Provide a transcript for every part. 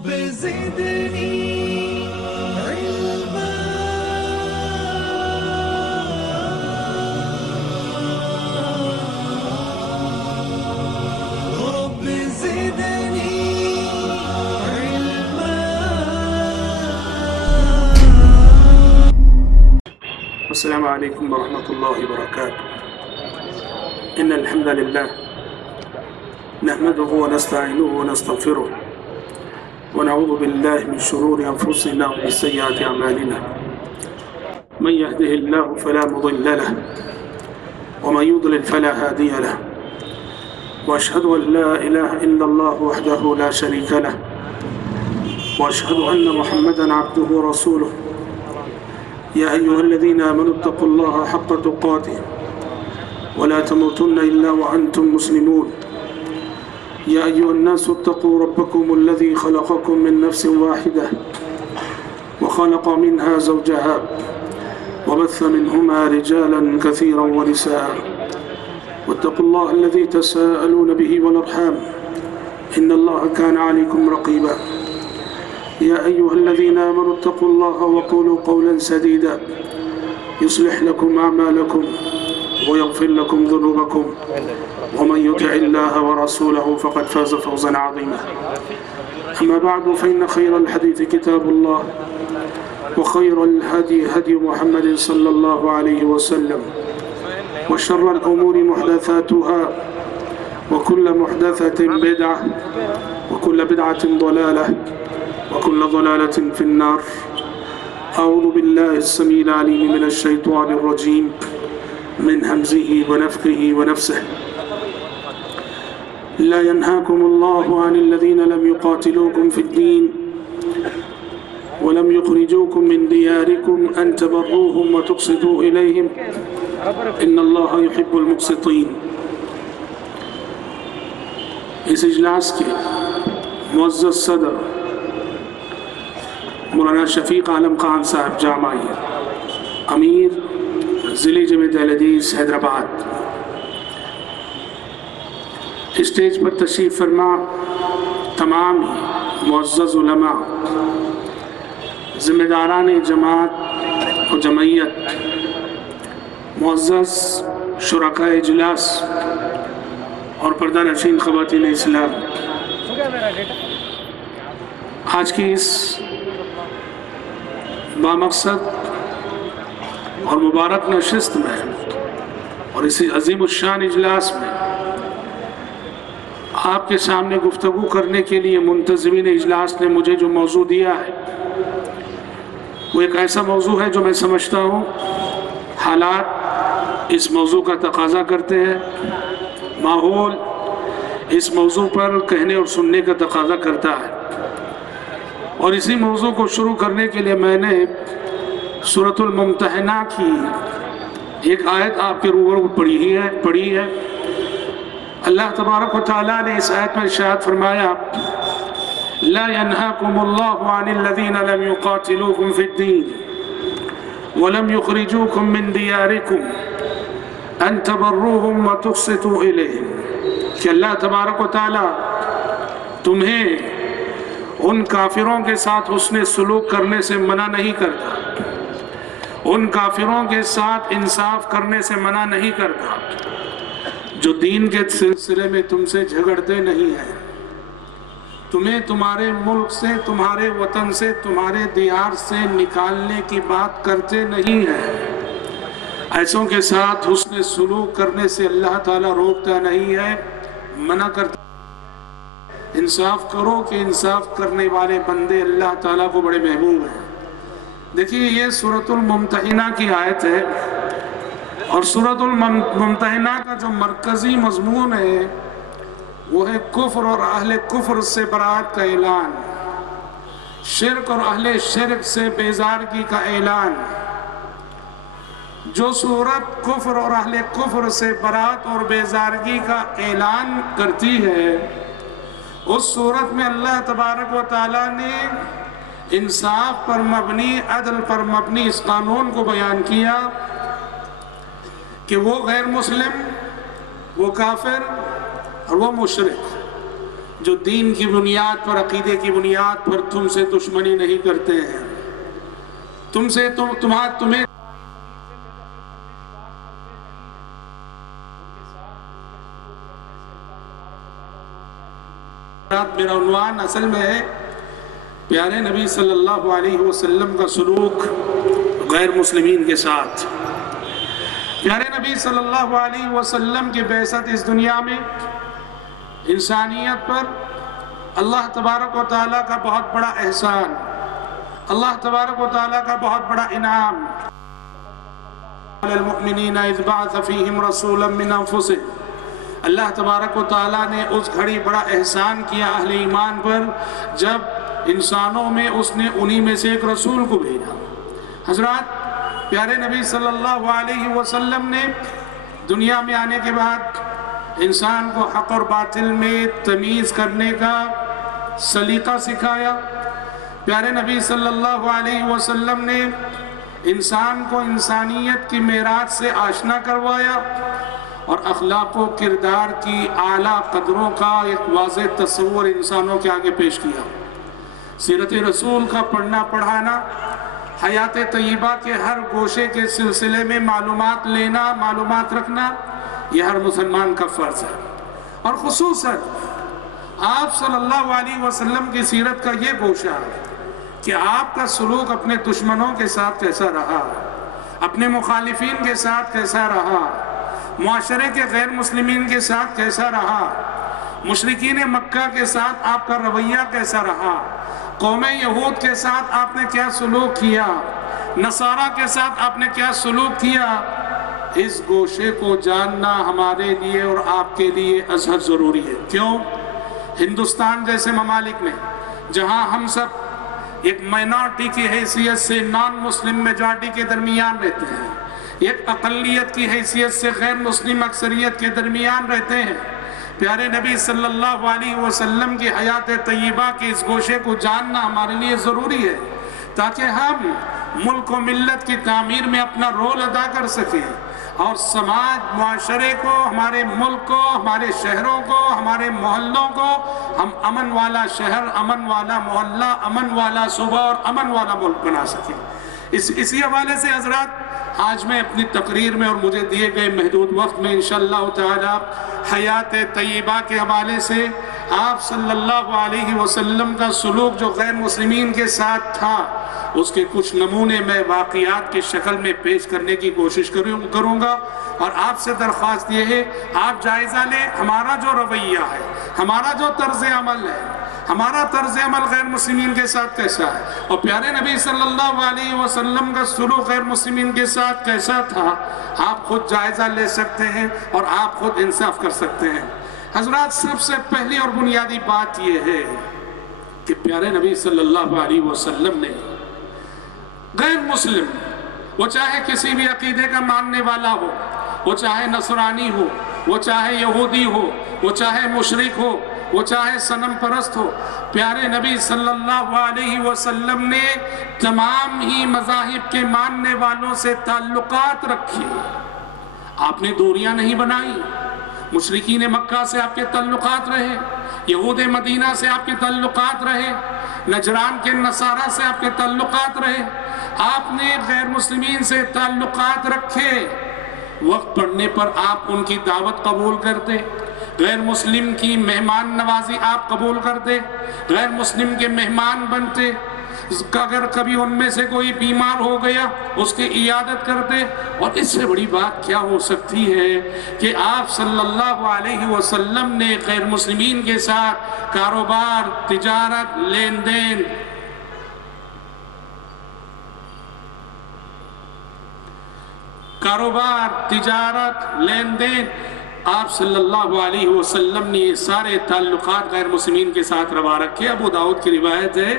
رب زدني علما رب زدني علما. السلام عليكم ورحمة الله وبركاته. إن الحمد لله نحمده ونستعينه ونستغفره ونعوذ بالله من شرور أنفسنا ومن سيئات أعمالنا. من يهده الله فلا مضل له ومن يضلل فلا هادي له، وأشهد أن لا إله إلا الله وحده لا شريك له، وأشهد أن محمدا عبده ورسوله. يا أيها الذين آمنوا اتقوا الله حق تقاته ولا تموتن إلا وأنتم مسلمون. يا أيها الناس اتقوا ربكم الذي خلقكم من نفس واحدة وخلق منها زوجها وبث منهما رجالا كثيرا ونساء، واتقوا الله الذي تساءلون به والأرحام إن الله كان عليكم رقيبا. يا أيها الذين آمنوا اتقوا الله وقولوا قولا سديدا يصلح لكم أعمالكم ويغفر لكم ذنوبكم، ومن يطع الله ورسوله فقد فاز فوزا عظيما. أما بعد، فإن خير الحديث كتاب الله، وخير الهدي هدي محمد صلى الله عليه وسلم، وشر الأمور محدثاتها، وكل محدثة بدعة، وكل بدعة ضلالة، وكل ضلالة في النار. أعوذ بالله السميع العليم من الشيطان الرجيم من همزه ونفخه ونفسه. لا ينهاكم الله عن الذين لم يقاتلوكم في الدين ولم يخرجوكم من دياركم أن تبروهم وتقسطوا إليهم إن الله يحب المقسطين. اس اجلاس کے معزز صدر مولانا شفیق عالم خان صاحب جامعی، امیر ضلع جامعۃ اہل حدیث حیدرآباد، اسٹیج پر تشریف فرما تمام معزز علماء، ذمہ داران جماعت و جمعیت، معزز شرکاء اجلاس اور پردہ نشین خواتین اسلام، آج کی اس بامقصد اور مبارک نشست میں اور اس عظیم الشان اجلاس میں آپ کے سامنے گفتگو کرنے کے لیے منتظمین اجلاس نے مجھے جو موضوع دیا ہے وہ ایک ایسا موضوع ہے جو میں سمجھتا ہوں حالات اس موضوع کا تقاضا کرتے ہیں، ماحول اس موضوع پر کہنے اور سننے کا تقاضا کرتا ہے. اور اسی موضوع کو شروع کرنے کے لیے میں نے سورۃ الممتحنہ کی ایک آیت آپ کے روبرو پڑھی ہے. اللہ تبارک و تعالیٰ نے اس آیت میں ارشاد فرمایا، لا ينهاكم الله عن الذين لم يقاتلوكم في الدين ولم يخرجوكم من دياركم ان تبروهم وتقسطوا اليهم، کہ اللہ تبارک و تعالیٰ تمہیں ان کافروں کے ساتھ حسن سلوک کرنے سے منع نہیں کرتا، ان کافروں کے ساتھ انصاف کرنے سے منع نہیں کرتا جو دین کے سلسلے میں تم سے جھگڑتے نہیں ہیں، تمہیں تمہارے ملک سے، تمہارے وطن سے، تمہارے دیار سے نکالنے کی بات کرتے نہیں ہیں. ایسوں کے ساتھ حسن سلوک کرنے سے اللہ تعالیٰ روکتا نہیں ہے، منع کرتا. انصاف کرو کہ انصاف کرنے والے بندے اللہ تعالیٰ کو بڑے محبوب ہیں. دیکھیے یہ سورۃ الممتحنہ کی آیت ہے، اور سورۃ الممتحنہ کا جو مرکزی مضمون ہے وہ ہے کفر اور اہل کفر سے برات کا اعلان، شرک اور اہل شرک سے بیزارگی کا اعلان. جو سورت کفر اور اہل کفر سے برات اور بیزارگی کا اعلان کرتی ہے، اس صورت میں اللہ تبارک و تعالیٰ نے انصاف پر مبنی، عدل پر مبنی اس قانون کو بیان کیا کہ وہ غیر مسلم، وہ کافر اور وہ مشرک، جو دین کی بنیاد پر، عقیدے کی بنیاد پر تم سے دشمنی نہیں کرتے ہیں، تمہیں میرا عنوان اصل میں ہے پیارے نبی صلی اللہ علیہ وسلم کا سلوک غیر مسلمین کے ساتھ۔ پیارے نبی صلی اللہ علیہ وسلم کی بعثت اس دنیا میں انسانیت پر اللہ تبارک و تعالیٰ کا بہت بڑا احسان، اللہ تبارک و تعالیٰ کا بہت بڑا انعام۔ للمؤمنین اذ بعث فیہم رسولا من انفسہم، اللہ تبارک و تعالیٰ نے اس گھڑی بڑا احسان کیا اہل ایمان پر جب انسانوں میں اس نے انہی میں سے ایک رسول کو بھیجا۔ حضرات، پیارے نبی صلی اللہ علیہ وسلم نے دنیا میں آنے کے بعد انسان کو حق اور باطل میں تمیز کرنے کا سلیقہ سکھایا۔ پیارے نبی صلی اللہ علیہ وسلم نے انسان کو انسانیت کی معراج سے آشنا کروایا اور اخلاق و کردار کی اعلیٰ قدروں کا ایک واضح تصور انسانوں کے آگے پیش کیا۔ سیرت رسول کا پڑھنا پڑھانا، حیات طیبہ کے ہر گوشے کے سلسلے میں معلومات لینا، معلومات رکھنا، یہ ہر مسلمان کا فرض ہے۔ اور خصوصاً آپ صلی اللہ علیہ وسلم کی سیرت کا یہ گوشہ کہ آپ کا سلوک اپنے دشمنوں کے ساتھ کیسا رہا، اپنے مخالفین کے ساتھ کیسا رہا، معاشرے کے غیر مسلمین کے ساتھ کیسا رہا، مشرکین مکہ کے ساتھ آپ کا رویہ کیسا رہا، قوم یہود کے ساتھ آپ نے کیا سلوک کیا، نصارہ کے ساتھ آپ نے کیا سلوک کیا، اس گوشے کو جاننا ہمارے لیے اور آپ کے لیے ازحد ضروری ہے۔ کیوں؟ ہندوستان جیسے ممالک میں جہاں ہم سب ایک مائنورٹی کی حیثیت سے نان مسلم میجارٹی کے درمیان رہتے ہیں، ایک اقلیت کی حیثیت سے غیر مسلم اکثریت کے درمیان رہتے ہیں، پیارے نبی صلی اللہ علیہ وسلم کی حیات طیبہ کے اس گوشے کو جاننا ہمارے لیے ضروری ہے تاکہ ہم ملک و ملت کی تعمیر میں اپنا رول ادا کر سکیں اور سماج، معاشرے کو، ہمارے ملک کو، ہمارے شہروں کو، ہمارے محلوں کو ہم امن والا شہر، امن والا محلہ، امن والا صوبہ اور امن والا ملک بنا سکیں۔ اسی حوالے سے حضرات، آج میں اپنی تقریر میں اور مجھے دیے گئے محدود وقت میں انشاءاللہ تعالی حیات طیبہ کے حوالے سے آپ صلی اللہ علیہ وسلم کا سلوک جو غیر مسلمین کے ساتھ تھا اس کے کچھ نمونے میں واقعات کی شکل میں پیش کرنے کی کوشش کروں گا، اور آپ سے درخواست یہ ہے آپ جائزہ لیں ہمارا جو رویہ ہے، ہمارا جو طرز عمل ہے، ہمارا طرز عمل غیر مسلمین کے ساتھ کیسا ہے، اور پیارے نبی صلی اللہ علیہ وسلم کا سلوک غیر مسلمین کے ساتھ کیسا تھا، آپ خود جائزہ لے سکتے ہیں اور آپ خود انصاف کر سکتے ہیں۔ حضرات، سب سے پہلی اور بنیادی بات یہ ہے کہ پیارے نبی صلی اللہ علیہ وسلم نے غیر مسلم، وہ چاہے کسی بھی عقیدے کا ماننے والا ہو، وہ چاہے نصرانی ہو، وہ چاہے یہودی ہو، وہ چاہے مشرک ہو، وہ چاہے صنم پرست ہو، پیارے نبی صلی اللہ علیہ وسلم نے تمام ہی مذاہب کے ماننے والوں سے تعلقات رکھے۔ آپ نے دوریاں نہیں بنائی، مشرکین مکہ سے آپ کے تعلقات رہے، یہود مدینہ سے آپ کے تعلقات رہے، نجران کے نصارہ سے آپ کے تعلقات رہے، آپ نے غیر مسلمین سے تعلقات رکھے، وقت پڑنے پر آپ ان کی دعوت قبول کرتے، غیر مسلم کی مہمان نوازی آپ قبول کرتے، غیر مسلم کے مہمان بنتے، اگر کبھی ان میں سے کوئی بیمار ہو گیا اس کی عیادت کرتے، اور اس سے بڑی بات کیا ہو سکتی ہے کہ آپ صلی اللہ علیہ وسلم نے غیر مسلمین کے ساتھ کاروبار، تجارت، لین دین، آپ صلی اللہ علیہ وسلم نے یہ سارے تعلقات غیر مسلمین کے ساتھ روا رکھے۔ ابو داؤد کی روایت ہے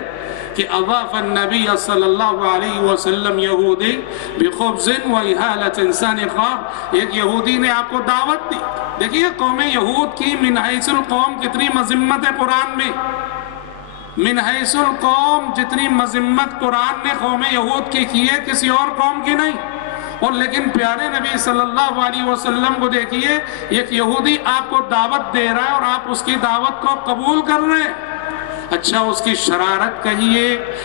کہ اضاف النبی صلی اللہ علیہ وسلم یہودی بخبز و احالت انسان خواب، ایک یہودی نے آپ کو دعوت دی۔ دیکھیے قوم یہود کی من حیث القوم کتنی مذمت ہے قرآن میں، من حیث القوم جتنی مذمت قرآن نے قوم یہود کی ہے کسی اور قوم کی نہیں، اور لیکن پیارے نبی صلی اللہ علیہ وسلم کو دیکھیے، ایک یہودی آپ کو دعوت دے رہا ہے اور آپ اس کی دعوت کو قبول کر رہے ہیں۔ اچھا اس کی شرارت کہیے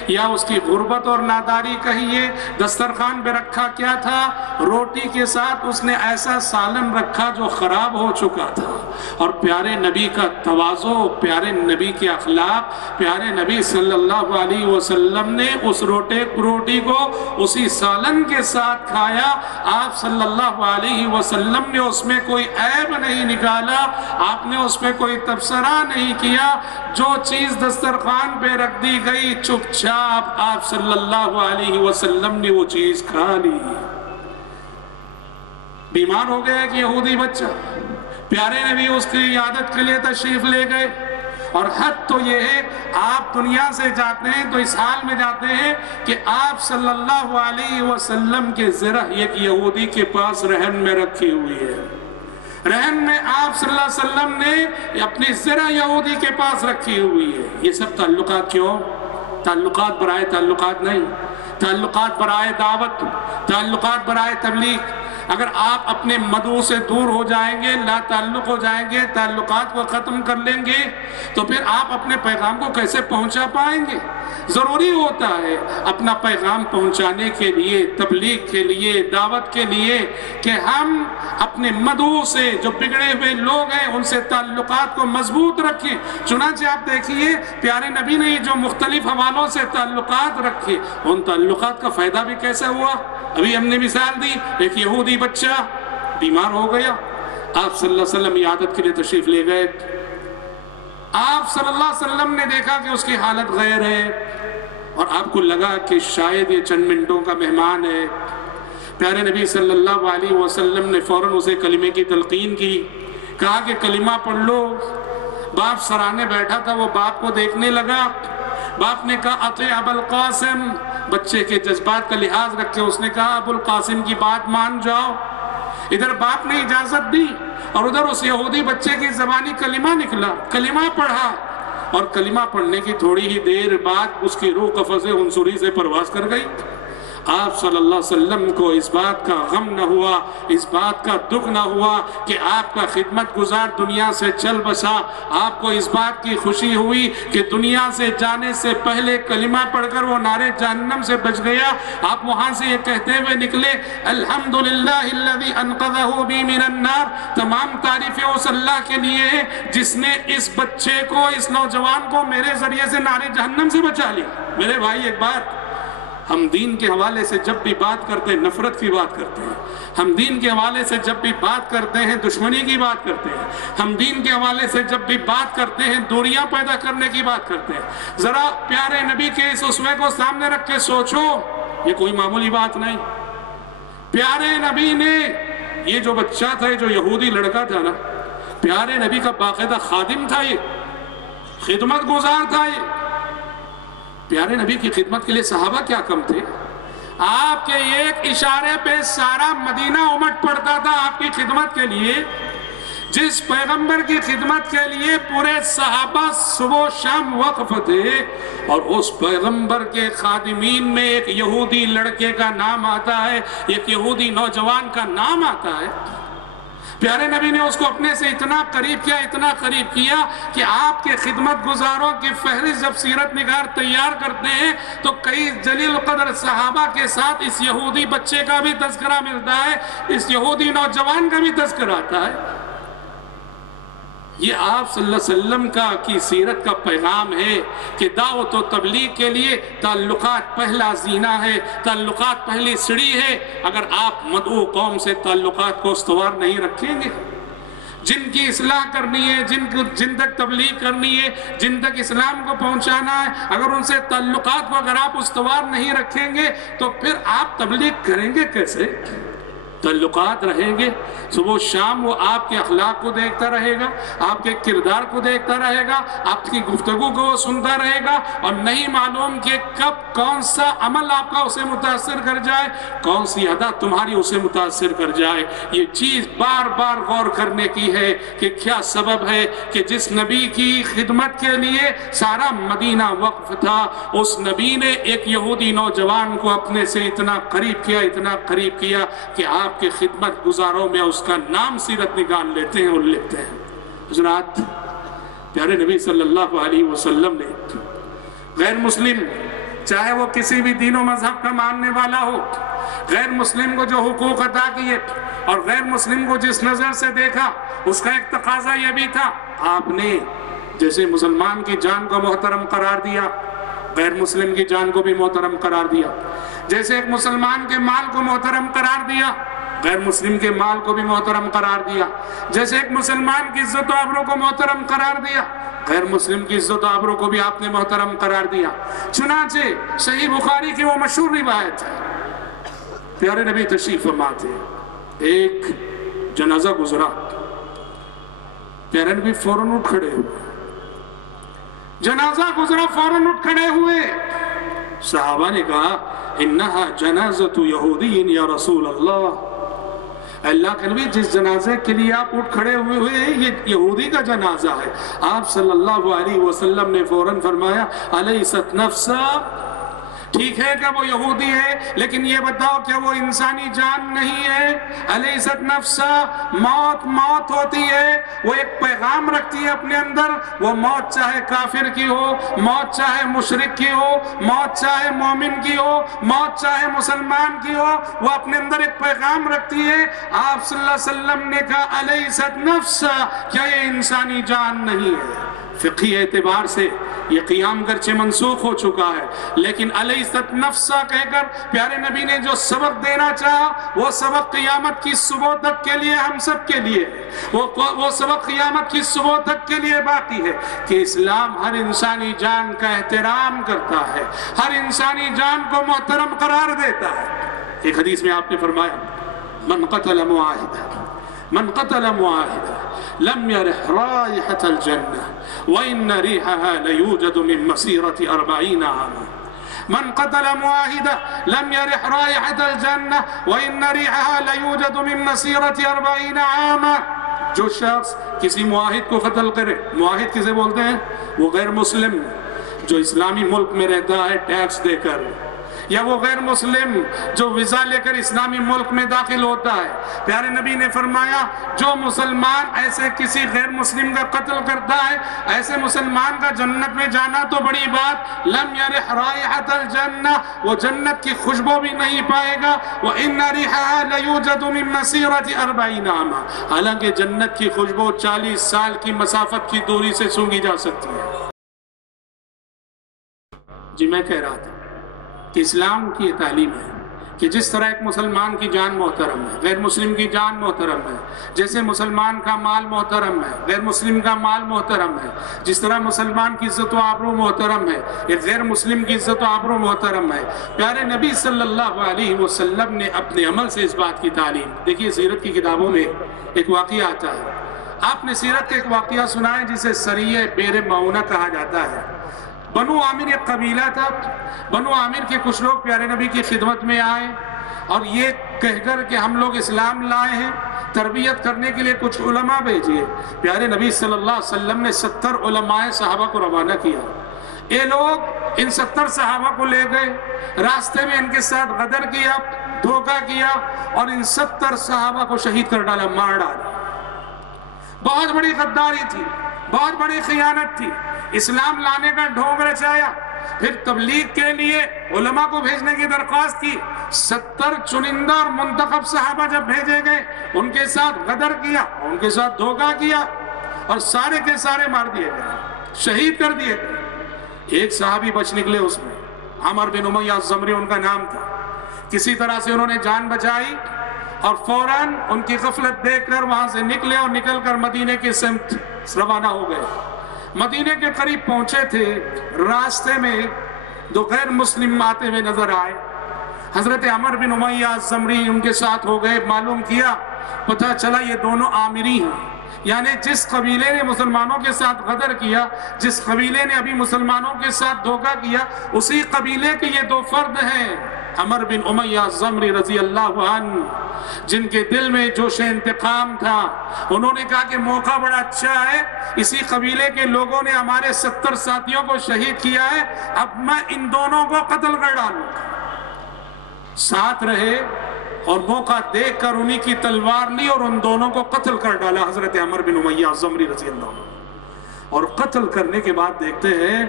یا اس کی غربت اور ناداری کہیے، دسترخوان پہ رکھا کیا تھا؟ روٹی کے ساتھ اس نے ایسا سالن رکھا جو خراب ہو چکا تھا۔ اور پیارے نبی کا تواضع، پیارے نبی کے اخلاق، پیارے نبی صلی اللہ علیہ وسلم نے اس روٹی کو اسی سالن کے ساتھ کھایا۔ آپ صلی اللہ علیہ وسلم نے اس میں کوئی عیب نہیں نکالا، آپ نے اس میں کوئی تبصرہ نہیں کیا۔ جو چیز دسترخوان پہ رکھ دی گئی، چپ چاپ آپ صلی اللہ علیہ وسلم نے وہ چیز کھا لی۔ بیمار ہو گیا کہ یہودی بچہ، پیارے نبی اس کی عیادت کے لیے تشریف لے گئے۔ اور حد تو یہ ہے، آپ دنیا سے جاتے ہیں تو اس حال میں جاتے ہیں کہ آپ صلی اللہ علیہ وسلم کے زرہ ایک یہودی کے پاس رہن میں رکھی ہوئی ہے۔ رہن میں آپ صلی اللہ علیہ وسلم نے اپنی زرہ یہودی کے پاس رکھی ہوئی ہے۔ یہ سب تعلقات کیوں؟ تعلقات برائے تعلقات نہیں، تعلقات برائے دعوت، تعلقات برائے تبلیغ۔ اگر آپ اپنے مدعو سے دور ہو جائیں گے، لا تعلق ہو جائیں گے، تعلقات کو ختم کر لیں گے، تو پھر آپ اپنے پیغام کو کیسے پہنچا پائیں گے؟ ضروری ہوتا ہے اپنا پیغام پہنچانے کے لیے، تبلیغ کے لیے، دعوت کے لیے، کہ ہم اپنے مدعو سے، جو بگڑے ہوئے لوگ ہیں، ان سے تعلقات کو مضبوط رکھیں۔ چنانچہ آپ دیکھیے پیارے نبی نے جو مختلف حوالوں سے تعلقات رکھے، ان تعلقات کا فائدہ بھی کیسے ہوا؟ ابھی ہم نے مثال دی، ایک یہودی بچہ بیمار ہو گیا، آپ صلی اللہ علیہ وسلم عیادت کے لیے تشریف لے گئے۔ آپ صلی اللہ علیہ وسلم نے دیکھا کہ اس کی حالت غیر ہے، اور آپ کو لگا کہ شاید یہ چند منٹوں کا مہمان ہے۔ پیارے نبی صلی اللہ علیہ وسلم نے فوراً اسے کلمے کی تلقین کی، کہا کہ کلمہ پڑھ لو۔ باپ سرانے بیٹھا تھا، وہ باپ کو دیکھنے لگا۔ باپ نے کہا اطیع ابا القاسم، بچے کے جذبات کا لحاظ رکھے اس نے کہا ابو القاسم کی بات مان جاؤ۔ ادھر باپ نے اجازت دی اور ادھر اس یہودی بچے کی زبانی کلمہ نکلا، کلمہ پڑھا، اور کلمہ پڑھنے کی تھوڑی ہی دیر بعد اس کی روح قفس عنصری سے پرواز کر گئی۔ آپ صلی اللہ علیہ وسلم کو اس بات کا غم نہ ہوا، اس بات کا دکھ نہ ہوا کہ آپ کا خدمت گزار دنیا سے چل بسا۔ آپ کو اس بات کی خوشی ہوئی کہ دنیا سے جانے سے پہلے کلمہ پڑھ کر وہ نارے جہنم سے بچ گیا۔ آپ وہاں سے یہ کہتے ہوئے نکلے الحمدللہ الذی انقذہ بی من النار، تمام تعریفیں اس اللہ کے لیے ہیں جس نے اس بچے کو، اس نوجوان کو میرے ذریعے سے نارے جہنم سے بچا لیا۔ میرے بھائی ایک بات، ہم دین کے حوالے سے جب بھی بات کرتے ہیں نفرت کی بات کرتے ہیں، ہم دین کے حوالے سے جب بھی بات کرتے ہیں دشمنی کی بات کرتے ہیں، ہم دین کے حوالے سے جب بھی بات کرتے ہیں دوریاں پیدا کرنے کی بات کرتے ہیں۔ ذرا پیارے نبی کے اس اسوے کو سامنے رکھ کے سوچو، یہ کوئی معمولی بات نہیں۔ پیارے نبی نے، یہ جو بچہ تھا، جو یہودی لڑکا تھا نا، پیارے نبی کا باقاعدہ خادم تھا، یہ خدمت گزار تھا۔ یہ پیارے نبی کی خدمت کے لیے صحابہ کیا کم تھے؟ آپ کے ایک اشارے پہ سارا مدینہ امٹ پڑتا تھا آپ کی خدمت کے لیے۔ جس پیغمبر کی خدمت کے لیے پورے صحابہ صبح و شام وقف تھے، اور اس پیغمبر کے خادمین میں ایک یہودی لڑکے کا نام آتا ہے، ایک یہودی نوجوان کا نام آتا ہے۔ پیارے نبی نے اس کو اپنے سے اتنا قریب کیا، اتنا قریب کیا کہ آپ کے خدمت گزاروں کی فہرست جب سیرت نگار تیار کرتے ہیں تو کئی جلیل قدر صحابہ کے ساتھ اس یہودی بچے کا بھی تذکرہ ملتا ہے، اس یہودی نوجوان کا بھی تذکرہ آتا ہے۔ یہ آپ صلی اللہ علیہ وسلم کی سیرت کا پیغام ہے کہ دعوت و تبلیغ کے لیے تعلقات پہلا زینہ ہے، تعلقات پہلی سیڑھی ہے۔ اگر آپ مدعو قوم سے تعلقات کو استوار نہیں رکھیں گے، جن کی اصلاح کرنی ہے، جن تک تبلیغ کرنی ہے، جن تک اسلام کو پہنچانا ہے، اگر ان سے تعلقات کو اگر آپ استوار نہیں رکھیں گے تو پھر آپ تبلیغ کریں گے کیسے؟ تعلقات رہیں گے، صبح و شام وہ آپ کے اخلاق کو دیکھتا رہے گا، آپ کے کردار کو دیکھتا رہے گا، آپ کی گفتگو کو وہ سنتا رہے گا، اور نہیں معلوم کہ کب کون سا عمل آپ کا اسے متاثر کر جائے، کون سی ادا تمہاری اسے متاثر کر جائے۔ یہ چیز بار بار غور کرنے کی ہے کہ کیا سبب ہے کہ جس نبی کی خدمت کے لیے سارا مدینہ وقف تھا، اس نبی نے ایک یہودی نوجوان کو اپنے سے اتنا قریب کیا کہ آپ کے خدمت گزاروں میں اس کا نام سیرت نکال لیتے ہیں اور لکھتے ہیں۔ حضرات، پیارے نبی صلی اللہ علیہ وسلم نے غیر مسلم، چاہے وہ کسی بھی دین و مذہب کا ماننے والا ہو، غیر مسلم کو جو حقوق عطا کیے اور غیر مسلم کو جس نظر سے دیکھا، اس کا ایک تقاضا یہ بھی تھا، آپ نے جیسے مسلمان کی جان کو محترم قرار دیا، غیر مسلم کی جان کو بھی محترم قرار دیا، جیسے ایک مسلمان کے مال کو محترم قرار دیا، غیر مسلم کے مال کو بھی محترم قرار دیا، جیسے ایک مسلمان کی عزت و آبرو کو محترم قرار دیا، غیر مسلم کی عزت و آبرو کو بھی آپ نے محترم قرار دیا۔ چنانچہ صحیح بخاری کی وہ مشہور روایت ہے، پیارے نبی تشریف فرما تھے، ایک جنازہ گزرا، پیارے نبی فوراً اٹھ کھڑے ہوئے، جنازہ گزرا فوراً اٹھ کھڑے ہوئے، صحابہ نے کہا انہا جنازۃ یہودی یا رسول اللہ کے نبی، جس جنازے کے لیے آپ اٹھ کھڑے ہوئے ہیں یہ یہودی کا جنازہ ہے۔ آپ صلی اللہ علیہ وسلم نے فوراً فرمایا الیست نفسا، ٹھیک ہے کہ وہ یہودی ہے لیکن یہ بتاؤ کہ وہ انسانی جان نہیں ہے؟ الیست نفسا، موت ہوتی ہے، وہ ایک پیغام رکھتی ہے اپنے اندر، وہ موت چاہے کافر کی ہو، موت چاہے مشرک کی ہو، موت چاہے مومن کی ہو، موت چاہے مسلمان کی ہو، وہ اپنے اندر ایک پیغام رکھتی ہے۔ آپ صلی اللہ علیہ وسلم نے کہا الیست نفسا، کیا یہ انسانی جان نہیں ہے؟ فقہی اعتبار سے یہ قیام گرچہ منسوخ ہو چکا ہے، لیکن الیست نفسا کہہ کر پیارے نبی نے جو سبق دینا چاہا وہ سبق قیامت کی صبح تک کے لیے ہم سب کے لیے، وہ سبق قیامت کی صبح تک کے لیے باقی ہے کہ اسلام ہر انسانی جان کا احترام کرتا ہے، ہر انسانی جان کو محترم قرار دیتا ہے۔ ایک حدیث میں آپ نے فرمایا من قتل معاہدہ لم يرح رائحة الجنة وإن ريحها ليوجد من مسيرة 40 عاما۔ من قتل معاهدا لم يرح رائحة الجنة وإن ريحها ليوجد من مسيرة 40 عاما۔ جو شخص کسی معاہد کو قتل کرے، معاہد کسے بولتے ہیں؟ وہ غیر مسلم جو اسلامی ملک میں رہتا ہے ٹیکس دے کر، یا وہ غیر مسلم جو ویزا لے کر اسلامی ملک میں داخل ہوتا ہے۔ پیارے نبی نے فرمایا جو مسلمان ایسے کسی غیر مسلم کا قتل کرتا ہے، ایسے مسلمان کا جنت میں جانا تو بڑی بات، لم یرح رائحۃ الجنہ، وہ جنت کی خوشبو بھی نہیں پائے گا، وَإِنَّ رِیحَهَا لَيُوجَدُ مِن مَسِیرَةِ 40 عاما، حالانکہ جنت کی خوشبو 40 سال کی مسافت کی دوری سے سونگھی جا سکتی ہے۔ جی میں کہہ رہا تھا کہ اسلام کی یہ تعلیم ہے کہ جس طرح ایک مسلمان کی جان محترم ہے، غیر مسلم کی جان محترم ہے، جیسے مسلمان کا مال محترم ہے، غیر مسلم کا مال محترم ہے، جس طرح مسلمان کی عزت و آبرو محترم ہے، ایک غیر مسلم کی عزت و آبرو محترم ہے۔ پیارے نبی صلی اللہ علیہ وسلم نے اپنے عمل سے اس بات کی تعلیم، دیکھیے سیرت کی کتابوں میں ایک واقعہ آتا ہے، آپ نے سیرت کا ایک واقعہ سنا ہے جسے سریہ بئر معونہ کہا جاتا ہے۔ بنو عامر ایک قبیلہ تھا، بنو عامر کے کچھ لوگ پیارے نبی کی خدمت میں آئے اور یہ کہہ کر کہ ہم لوگ اسلام لائے ہیں، تربیت کرنے کے لیے کچھ علماء بھیجیے۔ پیارے نبی صلی اللہ علیہ وسلم نے 70 علماء صحابہ کو روانہ کیا۔ یہ لوگ ان 70 صحابہ کو لے گئے، راستے میں ان کے ساتھ غدر کیا، دھوکہ کیا اور ان 70 صحابہ کو شہید کر ڈالا، مار ڈالا۔ بہت بڑی غداری تھی، بہت بڑی خیانت تھی، اسلام لانے کا ڈھونگ رچایا، پھر تبلیغ کے لیے علماء کو بھیجنے کی درخواست کی۔ 70 چنندہ اور منتخب صحابہ جب بھیجے گئے، ان کے ساتھ غدر کیا، ان کے ساتھ دھوکہ کیا اور سارے کے سارے مار دیے گئے، شہید کر دیے گئے۔ ایک صحابی بچ نکلے، اس میں عمر بن امیہ الزمری ان کا نام تھا۔ کسی طرح سے انہوں نے جان بچائی اور فوراً ان کی غفلت دیکھ کر وہاں سے نکلے اور نکل کر مدینے کی سمت روانہ ہو گئے۔ مدینے کے قریب پہنچے تھے، راستے میں دو غیر مسلم آتے ہوئے نظر آئے۔ حضرت عمر بن امیہ الزمری ان کے ساتھ ہو گئے، معلوم کیا، پتہ چلا یہ دونوں عامری ہیں، یعنی جس قبیلے نے مسلمانوں کے ساتھ غدر کیا، جس قبیلے نے ابھی مسلمانوں کے ساتھ دھوکہ کیا، اسی قبیلے کے یہ دو فرد ہیں، عمر بن امیہ الزمری رضی اللہ عنہ، جن کے دل میں جوش انتقام تھا۔ انہوں نے کہا کہ موقع بڑا اچھا ہے، اسی قبیلے کے لوگوں نے ہمارے 70 ساتھیوں کو شہید کیا ہے، اب میں ان دونوں کو قتل کر ڈالوں گا۔ ساتھ رہے اور موقع دیکھ کر انہی کی تلوار لی اور ان دونوں کو قتل کر ڈالا، حضرت عمر بن امیہ الزمری رضی اللہ عنہ۔ اور قتل کرنے کے بعد دیکھتے ہیں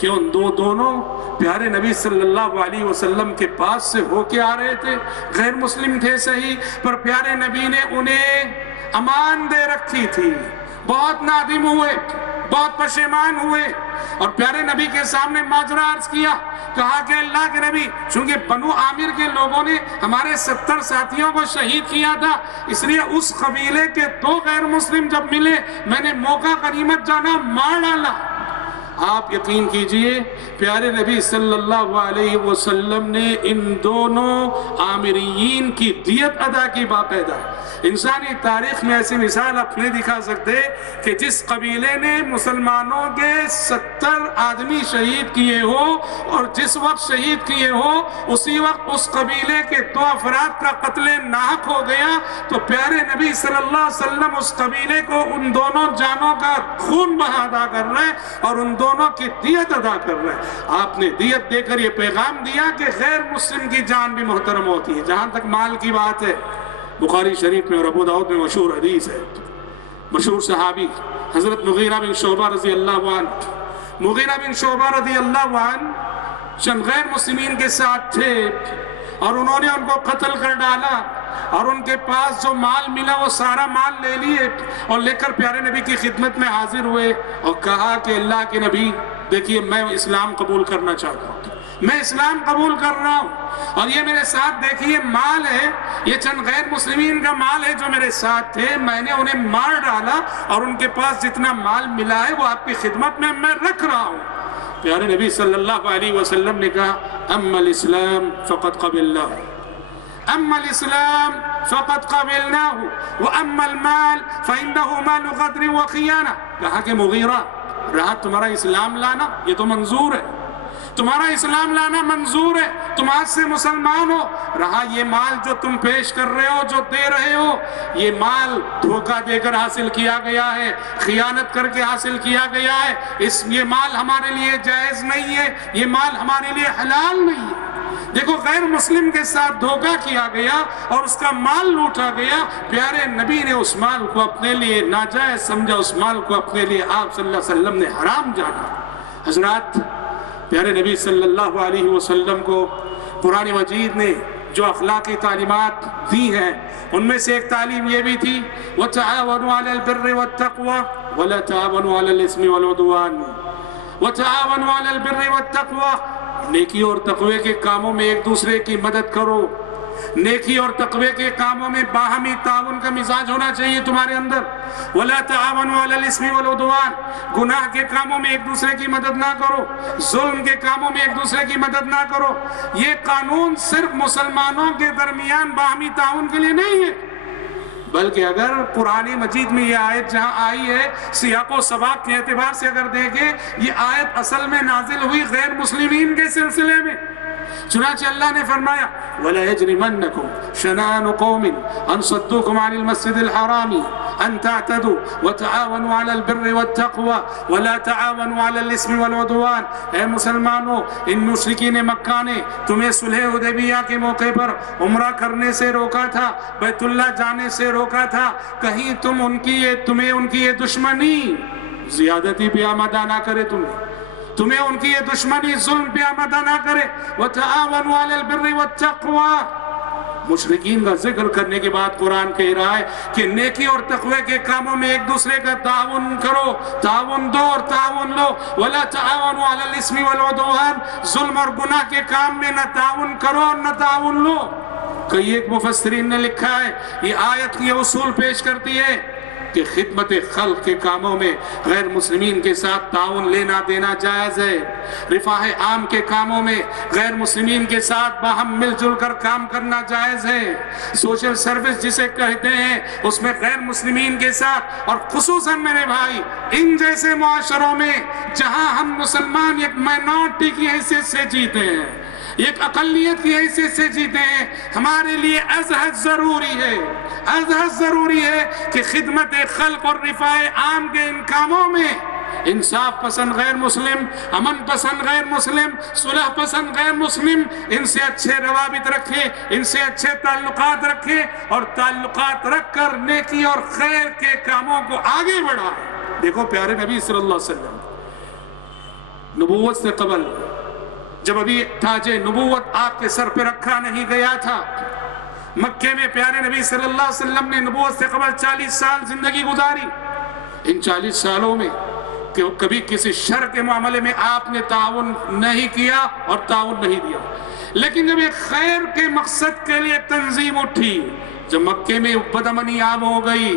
کہ ان دونوں پیارے نبی صلی اللہ علیہ وسلم کے پاس سے ہو کے آ رہے تھے، غیر مسلم تھے صحیح، پر پیارے نبی نے انہیں امان دے رکھی تھی، بہت نادم ہوئے، بہت پشیمان ہوئے، اور پیارے نبی کے سامنے ماجرا عرض کیا، کہا کہ اللہ کے نبی، چونکہ بنو عامر کے لوگوں نے ہمارے 70 ساتھیوں کو شہید کیا تھا، اس لیے اس قبیلے کے 2 غیر مسلم جب ملے، میں نے موقع غنیمت جانا مار ڈالا۔ آپ یقین کیجئے پیارے نبی صلی اللہ علیہ وسلم نے ان دونوں عامریین کی دیت ادا کی باقاعدہ۔ انسانی تاریخ میں ایسی مثال آپ نہیں دکھا سکتے کہ جس قبیلے نے مسلمانوں کے 70 آدمی شہید کیے ہو اور جس وقت شہید کیے ہو اسی وقت اس قبیلے کے 2 افراد کا قتل ناحق ہو گیا، تو پیارے نبی صلی اللہ علیہ وسلم اس قبیلے کو ان دونوں جانوں کا خون بہا ادا کر رہے ہیں اور ان دونوں کی دیت ادا کر رہے ہیں۔ آپ نے دیت دے کر یہ پیغام دیا کہ غیر مسلم کی جان بھی محترم ہوتی ہے۔ جہاں تک مال کی بات ہے، بخاری شریف میں اور ابو داؤد میں مشہور حدیث ہے، مشہور صحابی حضرت مغیرہ بن شعبہ رضی اللہ عنہ، مغیرہ بن شعبہ رضی اللہ عنہ چند غیر مسلمین کے ساتھ تھے اور انہوں نے ان کو قتل کر ڈالا، اور ان کے پاس جو مال ملا وہ سارا مال لے لیے اور لے کر پیارے نبی کی خدمت میں حاضر ہوئے اور کہا کہ اللہ کے نبی دیکھیے میں اسلام قبول کرنا چاہتا ہوں، میں اسلام قبول کر رہا ہوں، اور یہ میرے ساتھ دیکھیے مال ہے، یہ چند غیر مسلمین کا مال ہے جو میرے ساتھ تھے، میں نے انہیں مار ڈالا اور ان کے پاس جتنا مال ملا ہے وہ آپ کی خدمت میں رکھ رہا ہوں۔ پیارے نبی صلی اللہ علیہ وسلم نے کہا اما الاسلام فقد قبلناه، اما الاسلام فقد قبلناه واما المال فانه مال غدر وخیانہ۔ کہا کہ مغیرہ رہا تمہارا اسلام لانا یہ تو منظور ہے، تمہارا اسلام لانا منظور ہے، تم آج سے مسلمان ہو، رہا یہ مال جو تم پیش کر رہے ہو، جو دے رہے ہو، یہ مال دھوکہ دے کر حاصل کیا گیا ہے، خیانت کر کے حاصل کیا گیا ہے، یہ مال ہمارے لیے جائز نہیں ہے، یہ مال ہمارے لیے حلال نہیں ہے۔ دیکھو غیر مسلم کے ساتھ دھوکہ کیا گیا اور اس کا مال لوٹا گیا، پیارے نبی نے اس مال کو اپنے لیے ناجائز سمجھا، اس مال کو اپنے لیے آپ صلی اللہ علیہ وسلم نے حرام جانا۔ حضرات پیارے نبی صلی اللہ علیہ وسلم کو قرآن مجید نے جو اخلاقی تعلیمات دی ہیں ان میں سے ایک تعلیم یہ بھی تھی وَتَعَاوَنُوا عَلَى الْبِرِّ وَالتَّقْوَى وَلَا تَعَاوَنُوا عَلَى الْإِثْمِ وَالْعُدْوَانِ وَتَعَاوَنُوا عَلَى الْبِرِّ وَالتَّقْوَى، نیکی اور تقوی کے کاموں میں ایک دوسرے کی مدد کرو، نیکی اور تقوی کے کاموں میں باہمی تعاون کا مزاج ہونا چاہیے تمہارے اندر۔ وَلَا تَعَاوَنُوا عَلَى الْإِثْمِ وَالْعُدْوَانِ، گناہ کے کاموں میں ایک دوسرے کی مدد نہ کرو، ظلم کے کاموں میں ایک دوسرے کی مدد نہ کرو۔ یہ قانون صرف مسلمانوں کے درمیان باہمی تعاون کے لیے نہیں ہے، بلکہ اگر قرآن مجید میں یہ آیت جہاں آئی ہے سیاق و سباق کے اعتبار سے اگر دیکھیں، یہ آیت اصل میں نازل ہوئی غیر مسلمین کے سلسلے میں۔ چنانچہ اللہ نے فرمایا وَلَا يَجْرِمَنَّكُمْ شَنَآنُ قَوْمٍ أَن صَدُّوكُمْ عَنِ الْمَسْجِدِ الْحَرَامِ أَن تَعْتَدُوا وَتَعَاوَنُوا عَلَى الْبِرِّ وَالتَّقْوَى وَلَا تَعَاوَنُوا عَلَى الْإِثْمِ وَالْعُدْوَانِ۔ اے مسلمانوں، ان مشرکین مکہ نے تمہیں صلح حدیبیہ کے موقع پر عمرہ کرنے سے روکا تھا، بیت اللہ جانے سے روکا تھا، کہیں تمہیں ان کی یہ دشمنی زیادتی پہ آمادہ نہ کرے، تمہیں ان کی یہ دشمنی ظلم پہ آمادہ نہ کرے۔ وَتَعَاوَنُوا عَلَى الْبِرِّ وَالتَّقْوَى، مشرکین کا ذکر کرنے کے بعد قرآن کہہ رہا ہے کہ نیکی اور تقوی کے کاموں میں ایک دوسرے کا تعاون کرو، تعاون دو اور تعاون لو۔ وَلَا تَعَاوَنُوا عَلَى الْإِثْمِ وَالْعُدْوَانِ، ظلم اور گناہ کے کام میں نہ تعاون کرو اور نہ تعاون لو۔ کئی ایک مفسرین نے لکھا ہے یہ آیت یہ اصول پیش کرتی ہے کہ خدمت خلق کے کاموں میں غیر مسلمین کے ساتھ تعاون لینا دینا جائز ہے، رفاہ عام کے کاموں میں غیر مسلمین کے ساتھ باہم مل جل کر کام کرنا جائز ہے، سوشل سروس جسے کہتے ہیں اس میں غیر مسلمین کے ساتھ، اور خصوصاً میرے بھائی ان جیسے معاشروں میں جہاں ہم مسلمان ایک مائنورٹی کی حیثیت سے جیتے ہیں، ایک اقلیت کی حیثیت سے جیتے ہیں، ہمارے لیے ازحد ضروری ہے کہ خدمت خلق اور رفاہ عام کے ان کاموں میں انصاف پسند غیر مسلم، امن پسند غیر مسلم، صلح پسند غیر مسلم، ان سے اچھے روابط رکھیں، ان سے اچھے تعلقات رکھیں، اور تعلقات رکھ کر نیکی اور خیر کے کاموں کو آگے بڑھائیں۔ دیکھو پیارے نبی صلی اللہ علیہ وسلم نبوت سے قبل جب ابھی تاج نبوت آپ کے سر پہ رکھا نہیں گیا تھا، مکے میں پیارے نبی صلی اللہ علیہ وسلم نے نبوت سے قبل 40 سال زندگی گزاری۔ ان 40 سالوں میں کبھی کسی شر کے معاملے میں آپ نے تعاون نہیں کیا اور تعاون نہیں دیا، لیکن جب ایک خیر کے مقصد کے لیے تنظیم اٹھی، جب مکے میں بدامنی عام ہو گئی،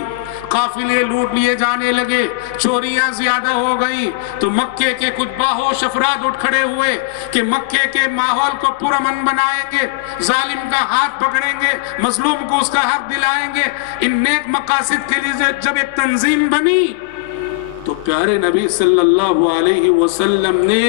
قافلے لوٹ لیے جانے لگے، چوریاں زیادہ ہو گئی، تو مکے کے کچھ باہوش افراد اٹھ کھڑے ہوئے کہ مکے کے ماحول کو پرامن بنائیں گے، ظالم کا ہاتھ پکڑیں گے، مظلوم کو اس کا حق دلائیں گے۔ ان نیک مقاصد کے لیے جب ایک تنظیم بنی تو پیارے نبی صلی اللہ علیہ وسلم نے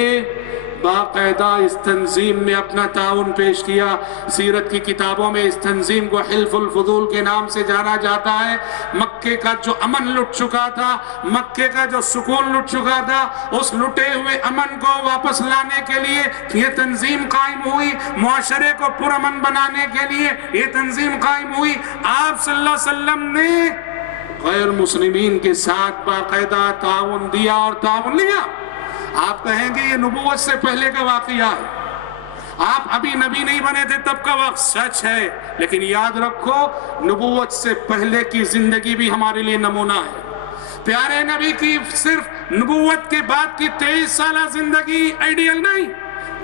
باقاعدہ اس تنظیم میں اپنا تعاون پیش کیا۔ سیرت کی کتابوں میں اس تنظیم کو حلف الفضول کے نام سے جانا جاتا ہے۔ مکے کا جو امن لٹ چکا تھا، مکے کا جو سکون لٹ چکا تھا، اس لٹے ہوئے امن کو واپس لانے کے لیے یہ تنظیم قائم ہوئی، معاشرے کو پرامن بنانے کے لیے یہ تنظیم قائم ہوئی۔ آپ صلی اللہ علیہ وسلم نے غیر مسلمین کے ساتھ باقاعدہ تعاون دیا اور تعاون لیا۔ آپ کہیں گے یہ نبوت سے پہلے کا واقعہ ہے، آپ ابھی نبی نہیں بنے تھے تب کا وقت، سچ ہے، لیکن یاد رکھو نبوت سے پہلے کی زندگی بھی ہمارے لیے نمونہ ہے۔ پیارے نبی کی صرف نبوت کے بعد کی 23 سالہ زندگی آئیڈیل نہیں،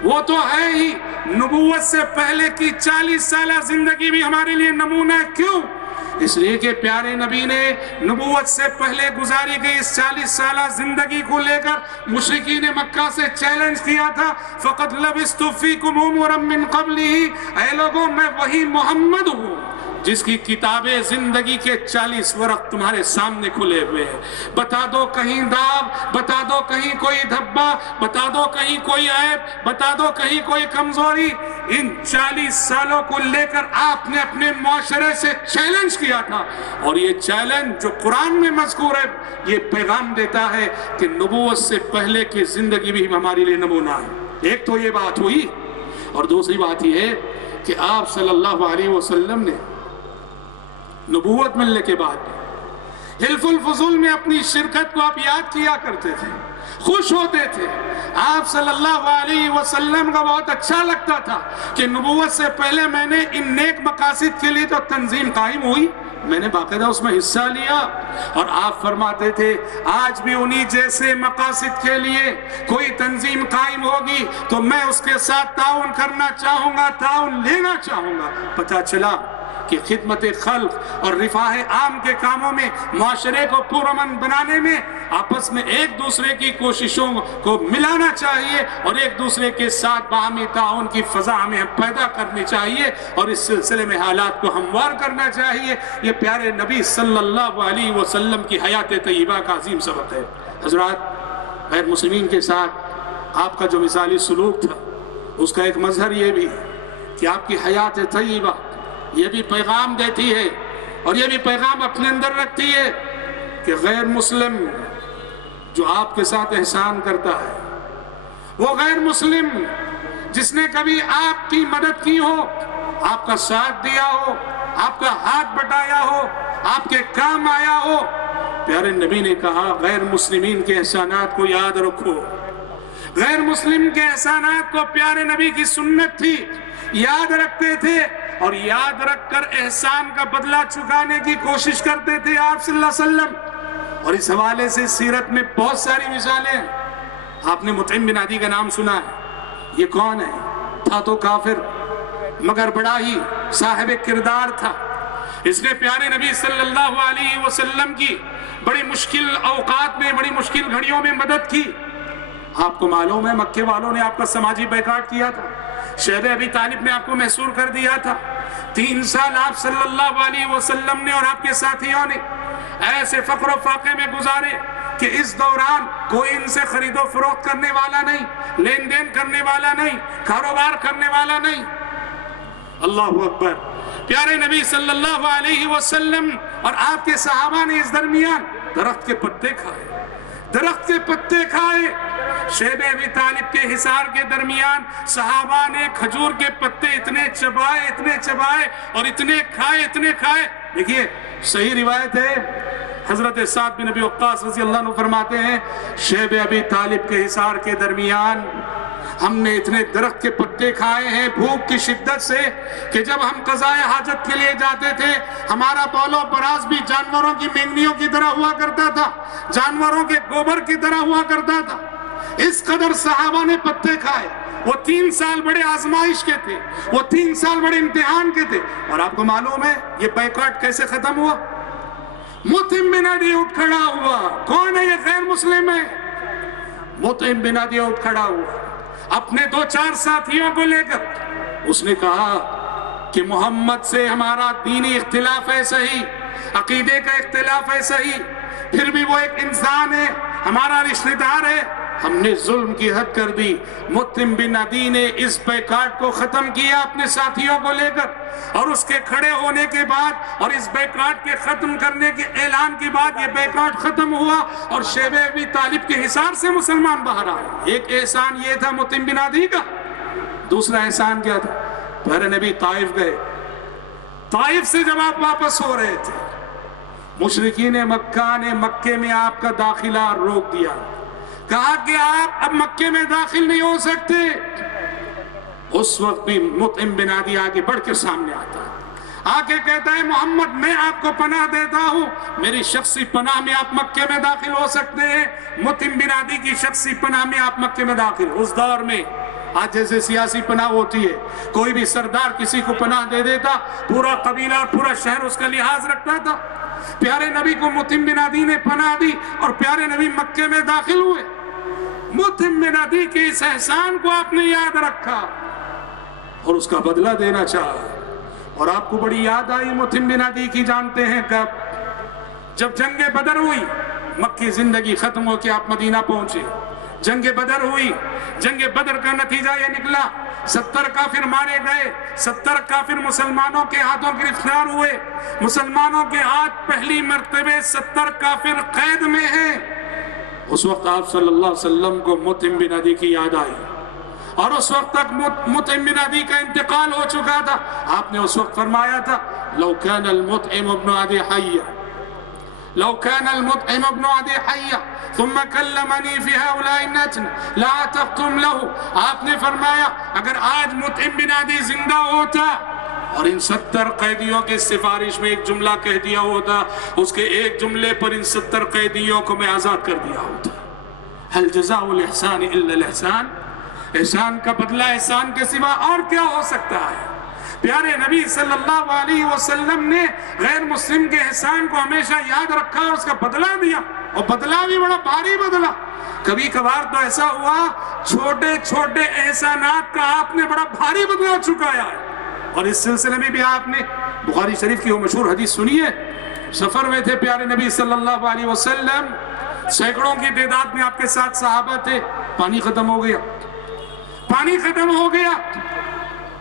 وہ تو ہے ہی، نبوت سے پہلے کی 40 سالہ زندگی بھی ہمارے لیے نمونہ ہے۔ کیوں؟ اس لیے کہ پیارے نبی نے نبوت سے پہلے گزاری گئی اس 40 سالہ زندگی کو لے کر مشرکین مکہ سے چیلنج کیا تھا، فَقَدْ لَبِثْتُ فِيكُمْ عُمُرًا مِّن قَبْلِهِ، اے لوگوں میں وہی محمد ہوں جس کی کتاب زندگی کے 40 ورق تمہارے سامنے کھلے ہوئے ہیں۔ بتا دو کہیں داغ، بتا دو کہیں کوئی دھبا، بتا دو کہیں کوئی عیب، بتا دو کہیں کوئی کمزوری۔ ان 40 سالوں کو لے کر آپ نے اپنے معاشرے سے چیلنج کیا تھا، اور یہ چیلنج جو قرآن میں مذکور ہے یہ پیغام دیتا ہے کہ نبوت سے پہلے کی زندگی بھی ہمارے لیے نمونہ ہے۔ ایک تو یہ بات ہوئی، اور دوسری بات یہ ہے کہ آپ صلی اللہ علیہ وسلم نے نبوت ملنے کے بعد حلف الفضول میں اپنی شرکت کو آپ یاد کیا کرتے تھے، خوش ہوتے تھے۔ آپ صلی اللہ علیہ وسلم کا بہت اچھا لگتا تھا کہ نبوت سے پہلے میں نے ان نیک مقاصد کے لیے تو تنظیم قائم ہوئی، میں نے باقاعدہ اس میں حصہ لیا، اور آپ فرماتے تھے آج بھی انہی جیسے مقاصد کے لیے کوئی تنظیم قائم ہوگی تو میں اس کے ساتھ تعاون کرنا چاہوں گا، تعاون لینا چاہوں گا۔ پتہ چلا کہ خدمت خلق اور رفاہ عام کے کاموں میں، معاشرے کو پرامن بنانے میں آپس میں ایک دوسرے کی کوششوں کو ملانا چاہیے، اور ایک دوسرے کے ساتھ باہمی تعاون کی فضا ہمیں پیدا کرنی چاہیے، اور اس سلسلے میں حالات کو ہموار کرنا چاہیے۔ یہ پیارے نبی صلی اللہ علیہ وسلم کی حیات طیبہ کا عظیم سبق ہے۔ حضرات، غیر مسلمین کے ساتھ آپ کا جو مثالی سلوک تھا، اس کا ایک مظہر یہ بھی کہ آپ کی حیات طیبہ یہ بھی پیغام دیتی ہے، اور یہ بھی پیغام اپنے اندر رکھتی ہے کہ غیر مسلم جو آپ کے ساتھ احسان کرتا ہے، وہ غیر مسلم جس نے کبھی آپ کی مدد کی ہو، آپ کا ساتھ دیا ہو، آپ کا ہاتھ بٹایا ہو، آپ کے کام آیا ہو، پیارے نبی نے کہا غیر مسلمین کے احسانات کو یاد رکھو۔ غیر مسلم کے احسانات کو پیارے نبی کی سنت تھی، یاد رکھتے تھے، اور یاد رکھ کر احسان کا بدلہ چکانے کی کوشش کرتے تھے آپ صلی اللہ علیہ وسلم۔ اور اس حوالے سے سیرت میں بہت ساری مثالیں ہیں۔ آپ نے مطعم بن عدی کا نام سنا ہے، یہ کون ہے؟ تھا تو کافر مگر بڑا ہی صاحب کردار تھا، اس نے پیارے نبی صلی اللہ علیہ وسلم کی بڑی مشکل اوقات میں، بڑی مشکل گھڑیوں میں مدد کی۔ آپ کو معلوم ہے مکے والوں نے آپ کا سماجی بیکاٹ کیا تھا، شیب ابی طالب نے آپ کو محصور کر دیا تھا۔ 3 سال آپ صلی اللہ علیہ وسلم نے اور آپ کے ساتھیوں نے ایسے فقر و فاقے میں گزارے کہ اس دوران کوئی ان سے خرید و فروخت کرنے والا نہیں، لین دین کرنے والا نہیں، کاروبار کرنے والا نہیں۔ اللہ اکبر۔ پیارے نبی صلی اللہ علیہ وسلم اور آپ کے صحابہ نے اس درمیان درخت کے پتے کھائے، درخت کے پتے کھائے۔ شیب ابی طالب کے حصار کے درمیان صحابہ نے کھجور کے پتے اتنے چبائے اور اتنے کھائے۔ دیکھیے صحیح روایت ہے، حضرت سعد بن ابی وقاص رضی اللہ عنہ فرماتے ہیں شیب ابی طالب کے حصار کے درمیان ہم نے اتنے درخت کے پتے کھائے ہیں بھوک کی شدت سے کہ جب ہم قضائے حاجت کے لیے جاتے تھے ہمارا بول و براز بھی جانوروں کی مینگنیوں کی طرح ہوا کرتا تھا، جانوروں کے گوبر کی طرح ہوا کرتا تھا۔ اس قدر صحابہ نے پتے کھائے۔ وہ 3 سال بڑے آزمائش کے تھے، وہ 3 سال بڑے امتحان کے تھے۔ اور آپ کو معلوم ہے یہ بیکاٹ کیسے ختم ہوا؟ مطعم بن عدی اٹھ کھڑا ہوا۔ کون ہے یہ؟ غیر مسلم ہے۔ مطعم بن عدی اٹھ کھڑا ہوا اپنے 2-4 ساتھیوں کو لے کر، اس نے کہا کہ محمد سے ہمارا دینی اختلاف ہے صحیح، عقیدے کا اختلاف ہے صحیح، پھر بھی وہ ایک انسان ہے، ہمارا رشتہ دار ہے، ہم نے ظلم کی حد کر دی۔ مطعم بن عدی نے اس بیکاٹ کو ختم کیا اپنے ساتھیوں کو لے کر، اور اس کے کھڑے ہونے کے بعد اور اس بیکاٹ کے ختم کرنے کے اعلان کے بعد یہ بیکاٹ ختم ہوا اور شیب ابی طالب کے حصار سے مسلمان باہر آئے۔ ایک احسان یہ تھا مطعم بن عدی کا، دوسرا احسان کیا تھا؟ پیارے نبی طائف گئے۔ طائف سے جب آپ واپس ہو رہے تھے مشرکین مکہ نے مکے میں آپ کا داخلہ روک دیا، کہا کہ آپ اب مکے میں داخل نہیں ہو سکتے۔ اس وقت بھی مطعم بن عدی آگے بڑھ کے سامنے آتا ہے، آگے کہتا ہے محمد میں آپ کو پناہ دیتا ہوں، میری شخصی پناہ میں آپ مکے میں داخل ہو سکتے ہیں۔ مطعم بن عدی کی شخصی پناہ میں آپ مکے میں داخل۔ اس دور میں آج جیسے سیاسی پناہ ہوتی ہے، کوئی بھی سردار کسی کو پناہ دے دیتا، پورا قبیلہ اور پورا شہر اس کا لحاظ رکھتا تھا۔ پیارے نبی کو مطعم بن عدی نے پناہ دی اور پیارے نبی مکے میں داخل ہوئے۔ مطعم بن عدی کے اس احسان کو آپ نے یاد رکھا اور اس کا بدلہ دینا چاہا۔ اور آپ کو بڑی یاد آئی مطعم بن عدی کی، جانتے ہیں کب؟ جب جنگ بدر ہوئی، مکی زندگی ختم ہو کے آپ مدینہ پہنچے، جنگ بدر ہوئی، جنگ بدر کا نتیجہ یہ نکلا 70 کافر مارے گئے، 70 کافر مسلمانوں کے ہاتھوں گرفتار ہوئے، مسلمانوں کے ہاتھ پہلی مرتبہ 70 کافر قید میں ہیں۔ اس وقت آپ صلی اللہ علیہ وسلم کو مطعم بن عدی کی یاد آئی اور اس وقت تک مطعم بن عدی کا انتقال ہو چکا تھا۔ آپ نے اس وقت فرمایا تھا لو كان المطعم ابن عدی حیا، لو كان المطعم ابن عدی حیا ثم كلمني في هؤلاء النتن لا تقتم له۔ آپ نے فرمایا اگر آج مطعم بن عدی زندہ ہوتا اور ان 70 قیدیوں کی سفارش میں ایک جملہ کہہ دیا ہوتا، اس کے ایک جملے پر ان 70 قیدیوں کو میں آزاد کر دیا ہوتا۔ هل جزاء الاحسان الا الاحسان؟ احسان کا بدلہ احسان کے سوا اور کیا ہو سکتا ہے؟ پیارے نبی صلی اللہ علیہ وسلم نے غیر مسلم کے احسان کو ہمیشہ یاد رکھا اور اس کا بدلہ دیا، اور بدلہ بھی بڑا بھاری بدلہ۔ کبھی کبھار تو ایسا ہوا چھوٹے چھوٹے احسانات کا آپ نے بڑا بھاری بدلہ چکایا ہے۔ اور اس سلسلے میں بھی آپ نے بخاری شریف کی وہ مشہور حدیث سنی ہے، سفر میں تھے پیارے نبی صلی اللہ علیہ وسلم، سینکڑوں کی تعداد میں آپ کے ساتھ صحابہ تھے، پانی ختم ہو گیا، پانی ختم ہو گیا،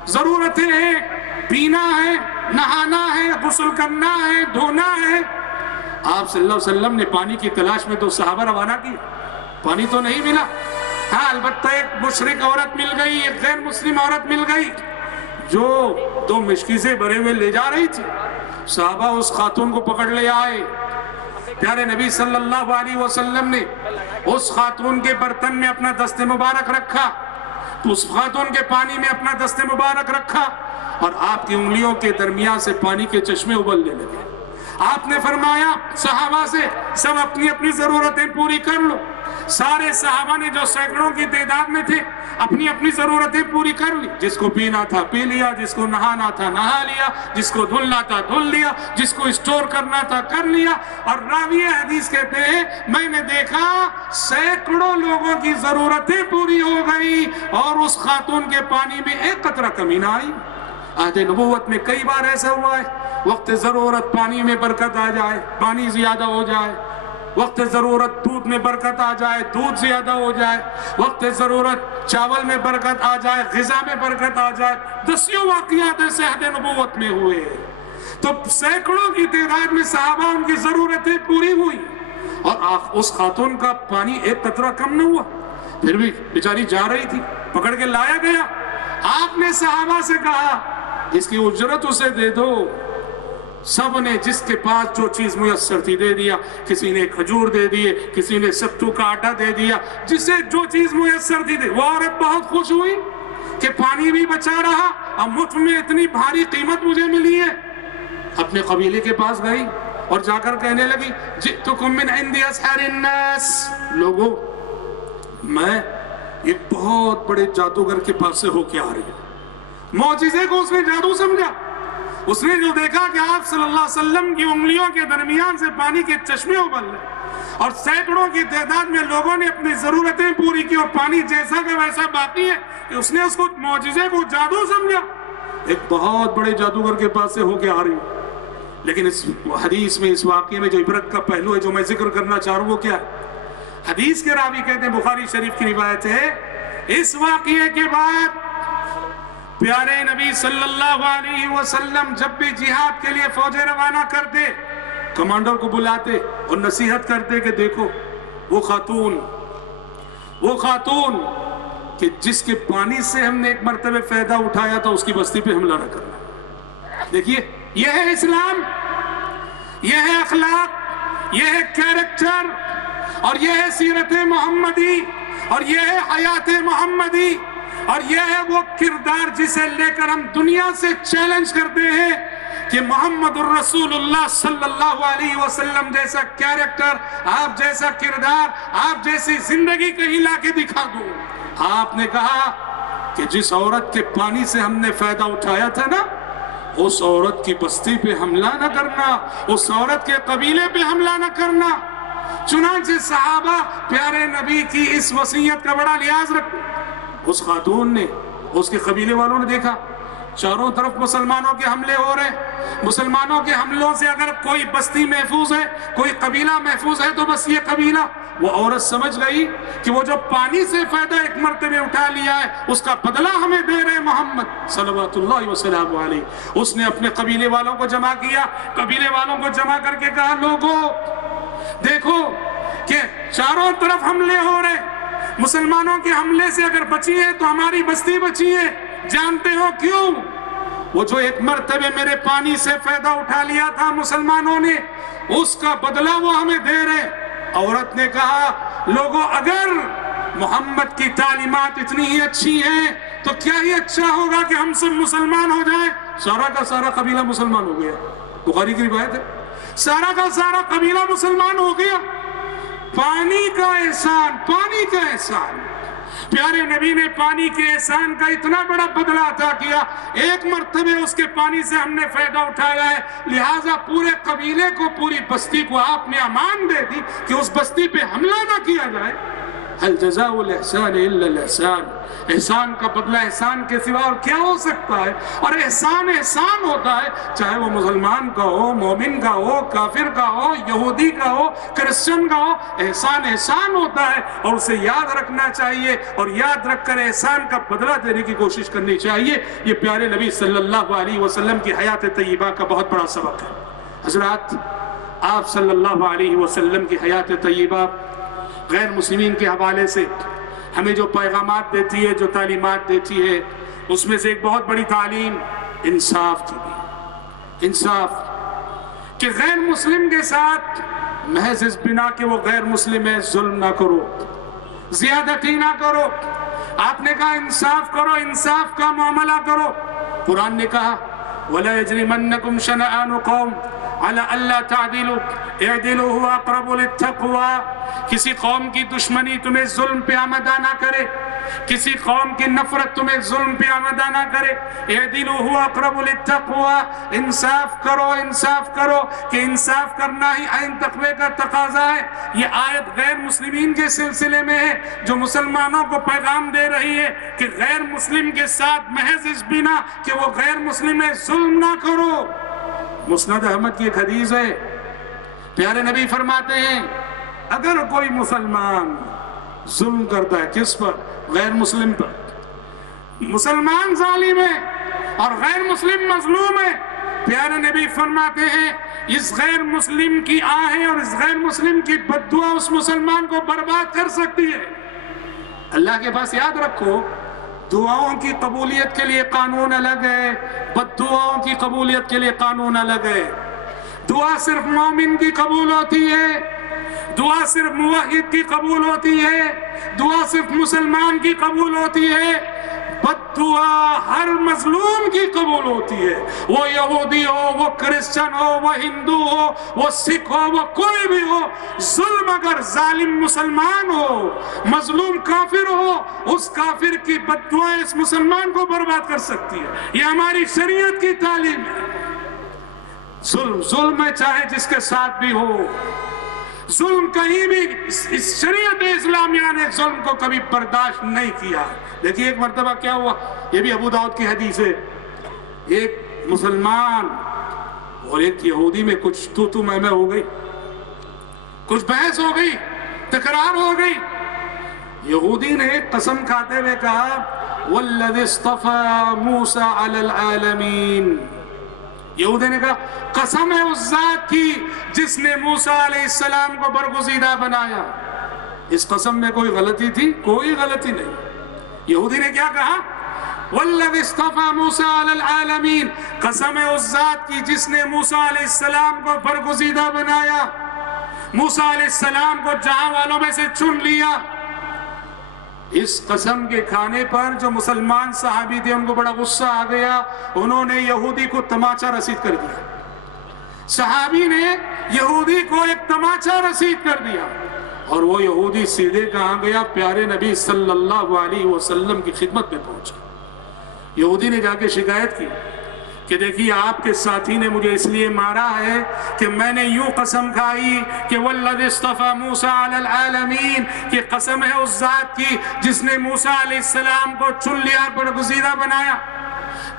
ضرورتیں ہیں، پینا ہے، نہانا ہے، غسل کرنا ہے، دھونا ہے۔ آپ صلی اللہ علیہ وسلم نے پانی کی تلاش میں تو صحابہ روانہ کی، پانی تو نہیں ملا۔ ہاں البتہ ایک مشرک عورت مل گئی، ایک غیر مسلم عورت مل گئی جو 2 مشکیزیں بھرے ہوئے لے جا رہی تھی۔ صحابہ اس خاتون کو پکڑ لے آئے، پیارے نبی صلی اللہ علیہ وسلم نے اس خاتون کے برتن میں اپنا دست مبارک رکھا، اس خاتون کے پانی میں اپنا دست مبارک رکھا اور آپ کی انگلیوں کے درمیان سے پانی کے چشمے ابلنے لگے۔ آپ نے فرمایا صحابہ سے سب اپنی اپنی ضرورتیں پوری کر لو۔ سارے صحابہ نے جو سینکڑوں کی تعداد میں تھے اپنی اپنی ضرورتیں پوری کر لی. جس کو پینا تھا پی لیا، جس کو نہانا تھا نہا لیا، جس کو دھلنا تھا دھل لیا، جس کو اسٹور کرنا تھا کر لیا. اور راوی حدیث کہتے ہیں میں نے دیکھا سینکڑوں لوگوں کی ضرورتیں پوری ہو گئی اور اس خاتون کے پانی میں ایک قطرہ کمی نہ آئی. عہد نبوت میں کئی بار ایسا ہوا ہے، وقت ضرورت پانی میں برکت آ جائے، پانی زیادہ ہو جائے. وقت ضرورت دودھ میں برکت آ جائے، دودھ زیادہ ہو جائے. وقت ضرورت چاول میں برکت آ جائے، غذا میں برکت آ جائے. دسیوں واقعات ایسے عہد نبوت میں ہوئے. تو سینکڑوں کی تعداد میں صحابہ ان کی ضرورتیں پوری ہوئی اور اس خاتون کا پانی ایک قطرہ کم نہ ہوا. پھر بھی بیچاری جا رہی تھی، پکڑ کے لایا گیا. آپ نے صحابہ سے کہا اس کی اجرت اسے دے دو. سب نے جس کے پاس جو چیز میسر تھی دے دیا. کسی نے کھجور دے دیے، کسی نے ستو کا آٹا دے دیا، جسے جو چیز میسر تھی دے. وہ عورت بہت خوش ہوئی کہ پانی بھی بچا رہا اور مفت میں اتنی بھاری قیمت مجھے ملی ہے. اپنے قبیلے کے پاس گئی اور جا کر کہنے لگی جئتکم من عند اسحار الناس. لوگوں میں ایک بہت بڑے جادوگر کے پاس سے ہو کے آ رہی ہوں. معجزے کو اس نے جادو سمجھا. اس نے جو دیکھا کہ آپ صلی اللہ علیہ وسلم کی انگلیوں کے درمیان سے پانی کے چشمے ابل رہے اور سینکڑوں کی تعداد میں لوگوں نے اپنی ضرورتیں پوری کی اور پانی جیسا کہ ویسا باقی ہے، کہ اس نے اس کو معجزے کو جادو سمجھا. ایک بہت بڑے جادوگر کے پاس سے ہو کے آ رہی ہوں. لیکن اس حدیث میں، اس واقعے میں جو عبرت کا پہلو ہے جو میں ذکر کرنا چاہ رہا ہوں وہ کیا ہے؟ حدیث کے راوی کہتے ہیں، بخاری شریف کی روایت ہے، اس واقعے کے بعد پیارے نبی صلی اللہ علیہ وسلم جب بھی جہاد کے لیے فوجیں روانہ کرتے، کمانڈر کو بلاتے اور نصیحت کرتے کہ دیکھو وہ خاتون کہ جس کے پانی سے ہم نے ایک مرتبہ فائدہ اٹھایا تھا اس کی بستی پہ حملہ نہ کرنا. دیکھیے یہ ہے اسلام، یہ ہے اخلاق، یہ ہے کیریکٹر، اور یہ ہے سیرت محمدی، اور یہ ہے حیات محمدی، اور یہ ہے وہ کردار جسے لے کر ہم دنیا سے چیلنج کرتے ہیں کہ محمد الرسول اللہ صلی اللہ علیہ وسلم جیسا کیریکٹر، آپ جیسا کردار، آپ جیسی زندگی کہیں لا کے دکھا دوں. آپ نے کہا کہ جس عورت کے پانی سے ہم نے فائدہ اٹھایا تھا نا، اس عورت کی بستی پہ حملہ نہ کرنا، اس عورت کے قبیلے پہ حملہ نہ کرنا. چنانچہ صحابہ پیارے نبی کی اس وصیت کا بڑا لحاظ رکھتے. اس خاتون نے، اس کے قبیلے والوں نے دیکھا چاروں طرف مسلمانوں کے حملے ہو رہے. مسلمانوں کے حملوں سے اگر کوئی بستی محفوظ ہے، کوئی قبیلہ محفوظ ہے تو بس یہ قبیلہ. وہ عورت سمجھ گئی کہ وہ جو پانی سے فائدہ ایک مرتبہ اٹھا لیا ہے اس کا بدلہ ہمیں دے رہے محمد صلوات اللہ وسلم علیہ. اس نے اپنے قبیلے والوں کو جمع کیا. قبیلے والوں کو جمع کر کے کہا لوگوں دیکھو کہ چاروں طرف حملے ہو رہے، مسلمانوں کے حملے سے اگر بچی ہے تو ہماری بستی بچی ہے. جانتے ہو کیوں؟ وہ جو ایک مرتبہ میرے پانی سے فائدہ اٹھا لیا تھا مسلمانوں نے، اس کا بدلہ وہ ہمیں دے رہے. عورت نے کہا لوگوں اگر محمد کی تعلیمات اتنی ہی اچھی ہیں تو کیا ہی اچھا ہوگا کہ ہم سب مسلمان ہو جائیں. سارا کا سارا قبیلہ مسلمان ہو گیا. بخاری کی روایت ہے، سارا کا سارا قبیلہ مسلمان ہو گیا. پانی کا احسان، پانی کا احسان. پیارے نبی نے پانی کے احسان کا اتنا بڑا بدلہ عطا کیا. ایک مرتبہ اس کے پانی سے ہم نے فائدہ اٹھایا ہے، لہٰذا پورے قبیلے کو، پوری بستی کو آپ نے امان دے دی کہ اس بستی پہ حملہ نہ کیا جائے. هل جزاء الاحسان الا الاحسان. احسان کا بدلہ احسان کے سوا اور کیا ہو سکتا ہے؟ اور احسان احسان ہوتا ہے، چاہے وہ مسلمان کا ہو، مومن کا ہو، کافر کا ہو، یہودی کا ہو، کرسچن کا ہو. احسان احسان ہوتا ہے اور اسے یاد رکھنا چاہیے اور یاد رکھ کر احسان کا بدلہ دینے کی کوشش کرنی چاہیے. یہ پیارے نبی صلی اللہ علیہ وسلم کی حیات طیبہ کا بہت بڑا سبق ہے. حضرات، آپ صلی اللہ علیہ وسلم کی حیات طیبہ غیر مسلمین کے حوالے سے ہمیں جو پیغامات دیتی ہے، جو تعلیمات دیتی ہے، اس میں سے ایک بہت بڑی تعلیم انصاف کی بھی. انصاف کہ غیر مسلم کے ساتھ محض اس بنا کہ وہ غیر مسلم ہے ظلم نہ کرو، زیادتی نہ کرو. آپ نے کہا انصاف کرو، انصاف کا معاملہ کرو. قرآن نے کہا وَلَا يَجْرِمَنَّكُمْ شَنَآنُ قَوْمٍ علی اللہ تعدلوا اعدلوا هو اقرب للتقوى. کسی قوم کی دشمنی تمہیں ظلم پہ آمدہ نہ کرے، کسی قوم کی نفرت تمہیں ظلم پہ آمدہ نہ کرے. اعدلوا هو اقرب للتقوى. انصاف کرو کہ انصاف کرنا ہی عین تقوی کا تقاضا ہے. یہ آیت غیر مسلمین کے سلسلے میں ہے، جو مسلمانوں کو پیغام دے رہی ہے کہ غیر مسلم کے ساتھ محض اس بنا کہ وہ غیر مسلم ہے ظلم نہ کرو. مسند احمد کی ایک حدیث ہے، پیارے نبی فرماتے ہیں اگر کوئی مسلمان ظلم کرتا ہے، کس پر؟ غیر مسلم پر. مسلمان ظالم ہے اور غیر مسلم مظلوم ہے، پیارے نبی فرماتے ہیں اس غیر مسلم کی آہیں اور اس غیر مسلم کی بد دعا اس مسلمان کو برباد کر سکتی ہے. اللہ کے پاس یاد رکھو، دعاؤں کی قبولیت کے لیے قانون الگ ہے، بد دعاؤں کی قبولیت کے لیے قانون الگ ہے. دعا صرف مومن کی قبول ہوتی ہے، دعا صرف موحد کی قبول ہوتی ہے، دعا صرف مسلمان کی قبول ہوتی ہے. بد دعا ہر مظلوم کی قبول ہوتی ہے، وہ یہودی ہو، وہ کرسچن ہو، وہ ہندو ہو، وہ سکھ ہو، وہ کوئی بھی ہو. ظلم اگر ظالم مسلمان ہو، مظلوم کافر ہو، اس کافر کی بد دعا اس مسلمان کو برباد کر سکتی ہے. یہ ہماری شریعت کی تعلیم ہے. ظلم ہے چاہے جس کے ساتھ بھی ہو، ظلم کہیں بھی اس شریعت اسلامیہ نے ظلم کو کبھی برداشت نہیں کیا. دیکھیے ایک مرتبہ کیا ہوا، یہ بھی ابو داؤد کی حدیث ہے. ایک مسلمان اور ایک یہودی میں کچھ تو میں ہو گئی، کچھ بحث ہو گئی، تکرار ہو گئی. یہودی نے قسم کھاتے ہوئے کہا وَالَّذِي اصْطَفَى مُوسَى عَلَى الْعَالَمِينَ. یہودی نے کہا قسم ہے اس ذات کی جس نے موسیٰ علیہ السلام کو برگزیدہ بنایا. اس قسم میں کوئی غلطی تھی؟ کوئی غلطی نہیں. یہودی نے کیا کہا؟ وَالَّذِي اصْطَفَى مُوسَى عَلَى الْعَالَمِينَ. قسم ہے اس ذات کی جس نے موسیٰ علیہ السلام کو برگزیدہ بنایا، موسیٰ علیہ السلام کو جہاں والوں میں سے چن لیا. اس قسم کے کھانے پر جو مسلمان صحابی تھے ان کو بڑا غصہ آ گیا. انہوں نے یہودی کو تماچا رسید کر دیا. صحابی نے یہودی کو ایک تماچا رسید کر دیا اور وہ یہودی سیدھے کہاں گیا؟ پیارے نبی صلی اللہ علیہ وسلم کی خدمت میں پہنچا. یہودی نے جا کے شکایت کی کہ دیکھیے آپ کے ساتھی نے مجھے اس لیے مارا ہے کہ میں نے یوں قسم کھائی کہ وَالَّذِي اصْطَفَى مُوسَى عَلَى الْعَالَمِينَ، کہ قسم ہے اس ذات کی جس نے موسیٰ علیہ السلام کو چن لیا اور برگزیدہ بنایا.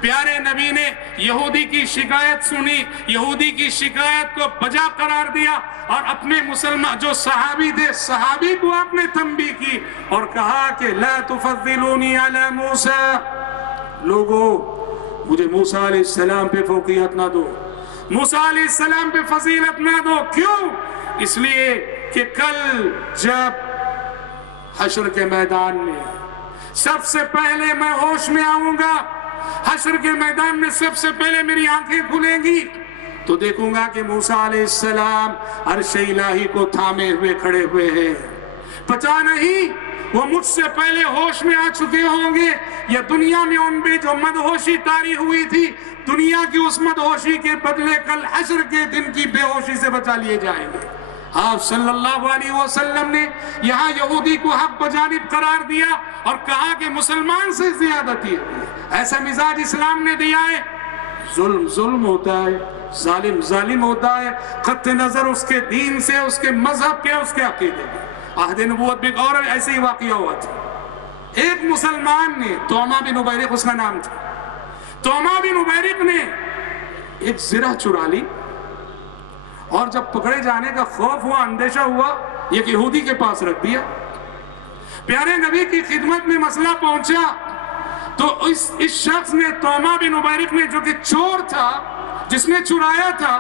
پیارے نبی نے یہودی کی شکایت سنی، یہودی کی شکایت کو بجا قرار دیا اور اپنے مسلمان جو صحابی تھے، صحابی کو آپ نے تنبیہ کی اور کہا کہ لَا تُفَضِّلُونِي عَلَى مُوسَى. لوگو مجھے موسیٰ علیہ السلام پہ فوقیت نہ دو، موسیٰ علیہ السلام پہ فضیلت نہ دو. کیوں؟ اس لیے کہ کل جب حشر کے میدان میں سب سے پہلے میں ہوش میں آؤں گا، حشر کے میدان میں سب سے پہلے میری آنکھیں کھلیں گی تو دیکھوں گا کہ موسیٰ علیہ السلام عرش الہی کو تھامے ہوئے کھڑے ہوئے ہیں. پتہ نہیں وہ مجھ سے پہلے ہوش میں آ چکے ہوں گے یا دنیا میں ان بھی جو مدہوشی طاری ہوئی تھی، دنیا کی اس مدہوشی کے بدلے کل حشر کے دن کی بے ہوشی سے بچا لیے جائیں گے. آپ صلی اللہ علیہ وسلم نے یہاں یہودی کو حق بجانب قرار دیا اور کہا کہ مسلمان سے زیادتی ہے. ایسا مزاج اسلام نے دیا ہے. ظلم ہوتا ہے، ظالم ہوتا ہے، قطع نظر اس کے دین سے، اس کے مذہب کے، اس کے عقیدے کے. عہد نبوت بھی اور ایسے ہی واقعہ ہوا تھا. ایک مسلمان نے، توما بن عبیرق اس کا نام تھا، توما بن عبیرق نے ایک زرہ چرا لی اور جب پکڑے جانے کا خوف ہوا، اندیشہ ہوا، ایک یہودی کے پاس رکھ دیا. پیارے نبی کی خدمت میں مسئلہ پہنچا تو اس شخص نے، توما بن عبیرق نے، جو کہ چور تھا، جس نے چرایا تھا،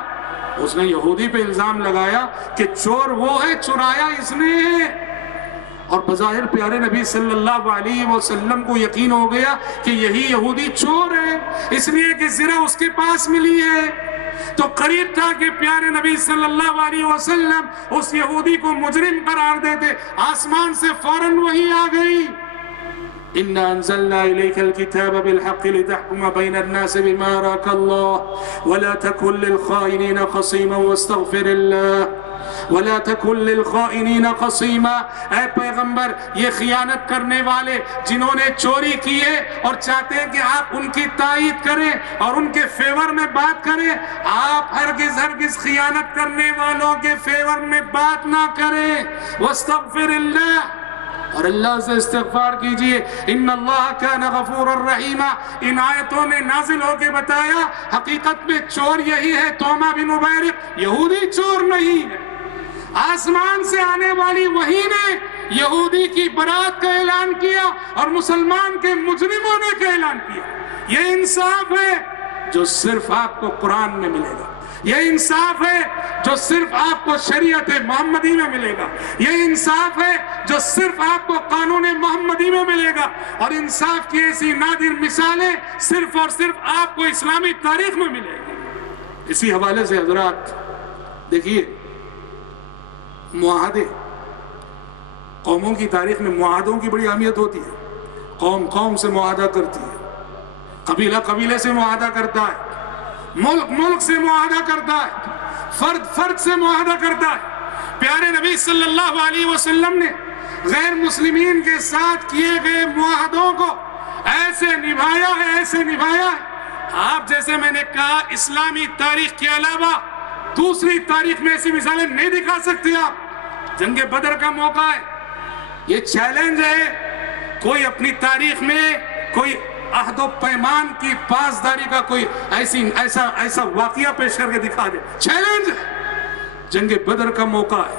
اس نے یہودی پہ الزام لگایا کہ چور وہ ہے، چرایا اس نے ہے. اور بظاہر پیارے نبی صلی اللہ علیہ وسلم کو یقین ہو گیا کہ یہی یہودی چور ہے، اس لیے کہ زرہ اس کے پاس ملی ہے. تو قریب تھا کہ پیارے نبی صلی اللہ علیہ وسلم اس یہودی کو مجرم قرار دیتے. آسمان سے فوراً وحی آ گئی إنا أنزلنا إليك الكتاب بالحق لتحكم بين الناس بما أراك الله ولا تكن للخائنين خصيما واستغفر الله ولا تكن للخائنين خصيما. اے پیغمبر یہ خیانت کرنے والے جنہوں نے چوری کی ہے اور چاہتے ہیں کہ آپ ان کی تائید کریں اور ان کے فیور میں بات کریں، آپ ہرگز خیانت کرنے والوں کے فیور میں بات نہ کریں. واستغفر اللہ، اور اللہ سے استغفار کیجئے. ان اللہ کان غفورا رحیما. ان آیتوں نے نازل ہو کے بتایا حقیقت میں چور یہی ہے. توما بن مبارک یہودی چور نہیں ہے. آسمان سے آنے والی وحی نے یہودی کی برات کا اعلان کیا اور مسلمان کے مجرم ہونے کا اعلان کیا. یہ انصاف ہے جو صرف آپ کو قرآن میں ملے گا. یہ انصاف ہے جو صرف آپ کو شریعت محمدی میں ملے گا. یہ انصاف ہے جو صرف آپ کو قانون محمدی میں ملے گا. اور انصاف کی ایسی نادر مثالیں صرف اور صرف آپ کو اسلامی تاریخ میں ملے گی. اسی حوالے سے حضرات دیکھیے، معاہدے، قوموں کی تاریخ میں معاہدوں کی بڑی اہمیت ہوتی ہے. قوم قوم سے معاہدہ کرتی ہے، قبیلہ قبیلے سے معاہدہ کرتا ہے، ملک ملک سے معاہدہ کرتا ہے، فرد فرد سے معاہدہ کرتا ہے. پیارے نبی صلی اللہ علیہ وسلم نے غیر مسلمین کے ساتھ کیے گئے معاہدوں کو ایسے نبھایا ہے. آپ جیسے میں نے کہا اسلامی تاریخ کے علاوہ دوسری تاریخ میں ایسی مثالیں نہیں دکھا سکتے آپ. جنگ بدر کا موقع ہے، یہ چیلنج ہے. کوئی اپنی تاریخ میں کوئی عہد و پیمان کی پاسداری کا کوئی ایسا واقعہ پیش کر کے دکھا دے. چیلنج ہے. جنگ بدر کا موقع ہے.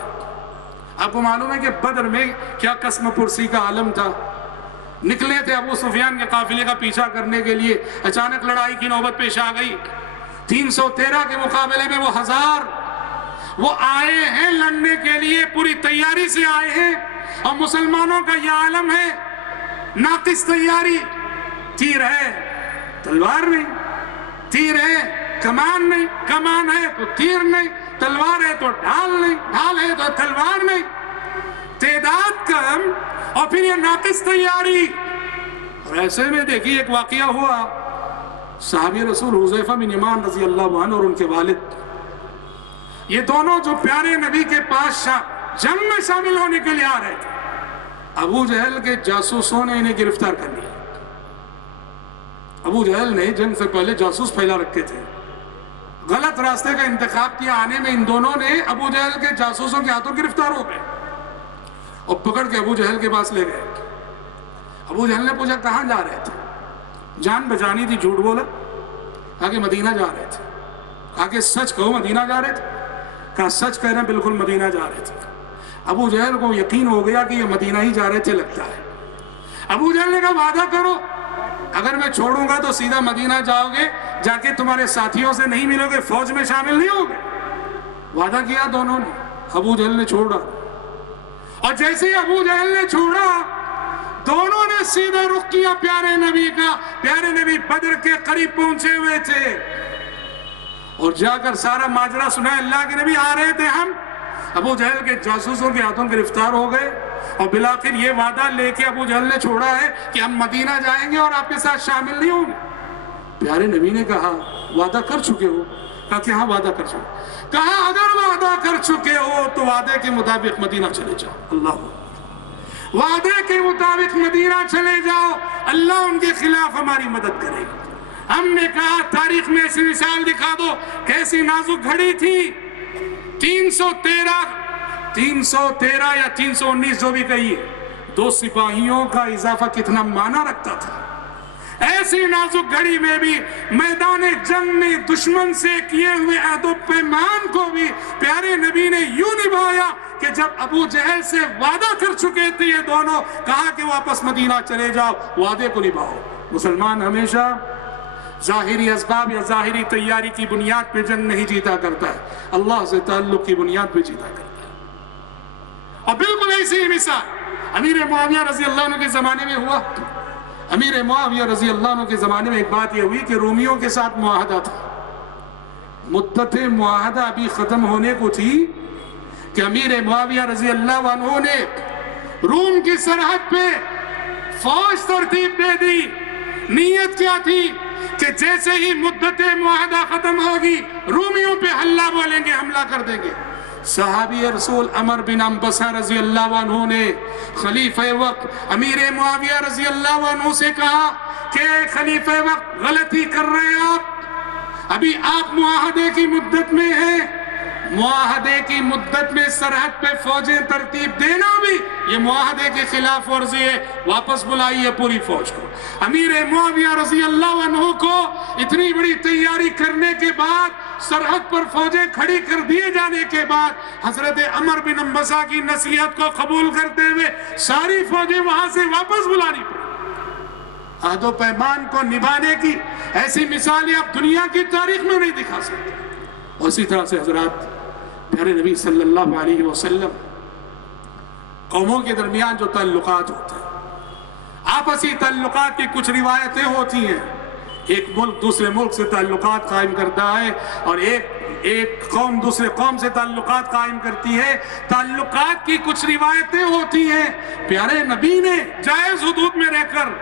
آپ کو معلوم ہے کہ بدر میں کیا قسم پرسی کا عالم تھا. نکلے تھے ابو سفیان کے قافلے کا پیچھا کرنے کے لیے، اچانک لڑائی کی نوبت پیش آ گئی. 313 کے مقابلے میں وہ 1000 وہ آئے ہیں لڑنے کے لیے، پوری تیاری سے آئے ہیں. اور مسلمانوں کا یہ عالم ہے ناقص تیاری. تیر ہے تلوار نہیں، تیر ہے کمان نہیں، کمان ہے تو تیر نہیں، تلوار ہے تو ڈھال نہیں، ڈھال ہے تو تلوار نہیں. تعداد کم اور پھر یہ ناقص تیاری. اور ایسے میں دیکھیے ایک واقعہ ہوا. صحابی رسول حذیفہ بن یمان رضی اللہ عنہ اور ان کے والد، یہ دونوں جو پیارے نبی کے پاس جنگ میں شامل ہونے کے لیے آ رہے تھے، ابو جہل کے جاسوسوں نے انہیں گرفتار کر لیا. ابو جہل نے جنگ سے پہلے جاسوس پھیلا رکھے تھے. غلط راستے کا انتخاب کیا. آنے میں ان دونوں نے ابو جہل کے جاسوسوں کے ہاتھوں گرفتار ہو گئے اور پکڑ کے ابو جہل کے پاس لے گئے. ابو جہل نے پوچھا کہاں جا رہے تھے؟ جان بچانی تھی، جھوٹ بولا. کہا کہ مدینہ جا رہے تھے. کہا کہ سچ کہو مدینہ جا رہے تھے؟ کہا سچ کہہ رہے ہیں، بالکل مدینہ جا رہے تھے. ابو جہل کو یقین ہو گیا کہ یہ مدینہ ہی جا رہے تھے لگتا ہے. ابو جہل نے کہا وعدہ کرو اگر میں چھوڑوں گا تو سیدھا مدینہ جاؤ گے، جا کے تمہارے ساتھیوں سے نہیں ملو گے، فوج میں شامل نہیں ہوگے. وعدہ کیا دونوں نے. ابو جہل نے چھوڑا اور جیسے ہی ابو جہل نے چھوڑا دونوں نے سیدھا رخ کیا پیارے نبی کا. پیارے نبی بدر کے قریب پہنچے ہوئے تھے اور جا کر سارا ماجرا سنا. اللہ کے نبی آ رہے تھے ہم. ابو جہل کے جاسوسوں کے ہاتھوں گرفتار ہو گئے اور بلاخر یہ وعدہ لے کے ابو جہل نے چھوڑا ہے کہ ہم مدینہ جائیں گے اور آپ کے ساتھ شامل نہیں ہوں گے. پیارے نبی نے کہا وعدہ کر چکے ہو؟ کہا کہ ہاں وعدہ کر چکے. کہا اگر وعدہ کر چکے ہو تو وعدے کے مطابق مدینہ چلے جاؤ. اللہ وعدے کے مطابق مدینہ چلے جاؤ، اللہ ان کے خلاف ہماری مدد کرے گا. ہم نے کہا تاریخ میں ایسی مثال دکھا دو کیسی نازک گھڑی تھی. 313 یا 319 جو بھی کہیے، 2 سپاہیوں کا اضافہ کتنا معنی رکھتا تھا. ایسی نازک گھڑی میں بھی میدان جنگ میں دشمن سے کیے ہوئے عہد و پیمان کو بھی پیارے نبی نے یوں نبھایا کہ جب ابو جہل سے وعدہ کر چکے تھے یہ دونوں، کہا کہ واپس مدینہ چلے جاؤ، وعدے کو نبھاؤ. مسلمان ہمیشہ ظاہری اسباب یا ظاہری تیاری کی بنیاد پہ جنگ نہیں جیتا کرتا ہے، اللہ سے تعلق کی بنیاد پہ جیتا کرتا ہے. اور بالکل ایسی ہی مثال امیر معاویہ رضی اللہ عنہ کے زمانے میں ہوا. امیر معاویہ رضی اللہ عنہ کے زمانے میں ایک بات یہ ہوئی کہ رومیوں کے ساتھ معاہدہ تھا. مدت معاہدہ ابھی ختم ہونے کو تھی کہ امیر معاویہ رضی اللہ عنہ نے روم کی سرحد پہ فوج ترتیب دے دی. نیت کیا تھی کہ جیسے ہی مدت معاہدہ ختم ہوگی رومیوں پہ حملہ بولیں گے, حملہ کر دیں گے. صحابی رسول عمر بن انبسہ رضی اللہ عنہ نے خلیفہ وقت امیر معاویہ رضی اللہ عنہ سے کہا کہ خلیفہ وقت غلطی کر رہے ہیں آپ, ابھی آپ معاہدے کی مدت میں ہیں, معاہدے کی مدت میں سرحد پہ فوجیں ترتیب دینا بھی یہ معاہدے کے خلاف ورزی ہے, واپس بلائیے پوری فوج کو. امیر معاویہ رضی اللہ عنہ کو اتنی بڑی تیاری کرنے کے بعد, سرحد پر فوجیں کھڑی کر دیے جانے کے بعد, حضرت عمر بن انبسہ کی نصیحت کو قبول کرتے ہوئے ساری فوجیں وہاں سے واپس بلانی پڑی. عہد و پیمان کو نبھانے کی ایسی مثالیں آپ دنیا کی تاریخ میں نہیں دکھا سکتے. اسی طرح سے حضرات پیارے نبی صلی اللہ علیہ وسلم قوموں کے درمیان جو تعلقات ہوتے ہیں, آپسی تعلقات کی کچھ روایتیں ہوتی ہیں. ایک ملک دوسرے ملک سے تعلقات قائم کرتا ہے اور ایک قوم دوسرے قوم سے تعلقات قائم کرتی ہے. تعلقات کی کچھ روایتیں ہوتی ہیں. پیارے نبی نے جائز حدود میں رہ کر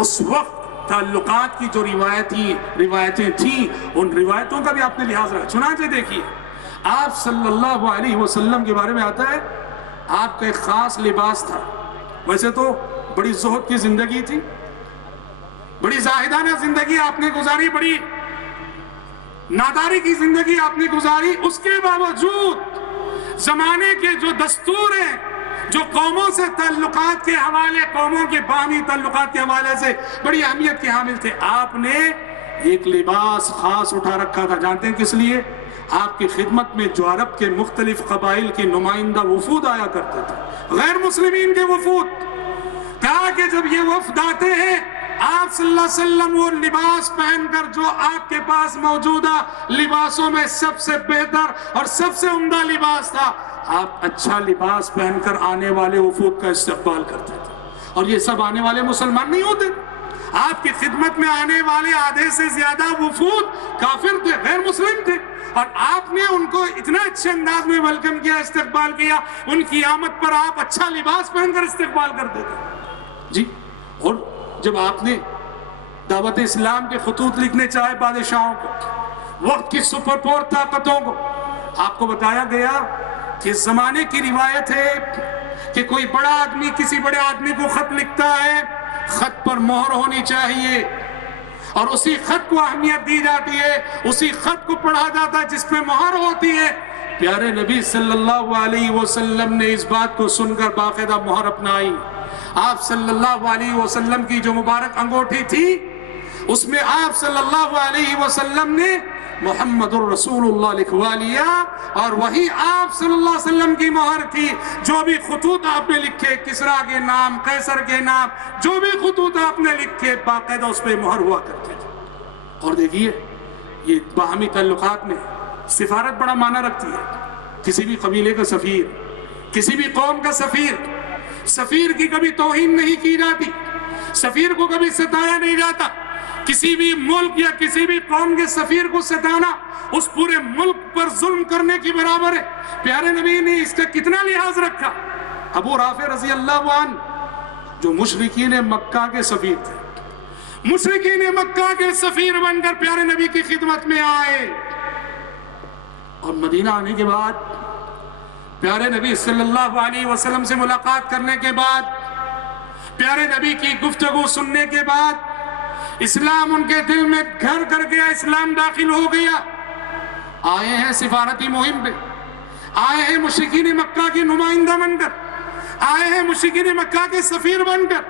اس وقت تعلقات کی جو روایتیں تھیں ان روایتوں کا بھی آپ نے لحاظ رکھا. چنانچہ دیکھیے آپ صلی اللہ علیہ وسلم کے بارے میں آتا ہے آپ کا ایک خاص لباس تھا. ویسے تو بڑی زہد کی زندگی تھی, بڑی زاہدانہ زندگی آپ نے گزاری, بڑی ناداری کی زندگی آپ نے گزاری. اس کے باوجود زمانے کے جو دستور ہیں جو قوموں سے تعلقات کے حوالے, قوموں کے باہمی تعلقات کے حوالے سے بڑی اہمیت کے حامل تھے, آپ نے ایک لباس خاص اٹھا رکھا تھا. جانتے ہیں کس لیے؟ آپ کی خدمت میں جو عرب کے مختلف قبائل کی نمائندہ وفود آیا کرتے تھے, غیر مسلمین کے وفود, کہا کہ جب یہ وفد آتے ہیں آپ صلی اللہ علیہ وسلم وہ لباس پہن کر جو آپ کے پاس موجودہ لباسوں میں سب سے بہتر اور سب سے عمدہ لباس تھا, آپ اچھا لباس پہن کر آنے والے وفود کا استقبال کرتے تھے. اور یہ سب آنے والے مسلمان نہیں ہوتے, آپ کی خدمت میں آنے والے آدھے سے زیادہ وفود کافر تھے, غیر مسلم تھے, اور آپ نے ان کو اتنا اچھے انداز میں ویلکم کیا, استقبال کیا. ان کی آمد پر آپ اچھا لباس پہن کر استقبال کرتے تھے جی. اور جب آپ نے دعوت اسلام کے خطوط لکھنے چاہے بادشاہوں کو, وقت کی سپر پاور طاقتوں کو, آپ کو بتایا گیا کہ اس زمانے کی روایت ہے کہ کوئی بڑا آدمی کسی بڑے آدمی کو خط لکھتا ہے, خط پر مہر ہونی چاہیے اور اسی خط کو اہمیت دی جاتی ہے, اسی خط کو پڑھا جاتا ہے جس پہ مہر ہوتی ہے. پیارے نبی صلی اللہ علیہ وسلم نے اس بات کو سن کر باقاعدہ مہر اپنائی. آپ صلی اللہ علیہ وسلم کی جو مبارک انگوٹھی تھی اس میں آپ صلی اللہ علیہ وسلم نے محمد الرسول اللہ لکھوا لیا, اور وہی آپ صلی اللہ علیہ وسلم کی مہر تھی. جو بھی خطوط آپ نے لکھے, کسرا کے نام, قیصر کے نام, جو بھی خطوط آپ نے لکھے باقاعدہ اس پہ مہر ہوا کرتے تھے. اور دیکھیے یہ باہمی تعلقات میں سفارت بڑا معنی رکھتی ہے. کسی بھی قبیلے کا سفیر, کسی بھی قوم کا سفیر, سفیر کی کبھی توہین نہیں کی جاتی, سفیر کو کبھی ستایا نہیں جاتا. کسی بھی ملک یا کسی بھی قوم کے سفیر کو ستانا اس پورے ملک پر ظلم کرنے کی برابر ہے. پیارے نبی نے اس کا کتنا لحاظ رکھا. ابو رافع رضی اللہ عنہ جو مشرکین مکہ کے سفیر تھے, مشرکین مکہ کے سفیر بن کر پیارے نبی کی خدمت میں آئے, اور مدینہ آنے کے بعد پیارے نبی صلی اللہ علیہ وسلم سے ملاقات کرنے کے بعد, پیارے نبی کی گفتگو سننے کے بعد اسلام ان کے دل میں گھر کر گیا, اسلام داخل ہو گیا. آئے ہیں سفارتی مہم پہ, آئے ہیں مشرکین مکہ کی نمائندہ بن کر, آئے ہیں مشرکین مکہ کے سفیر بن کر,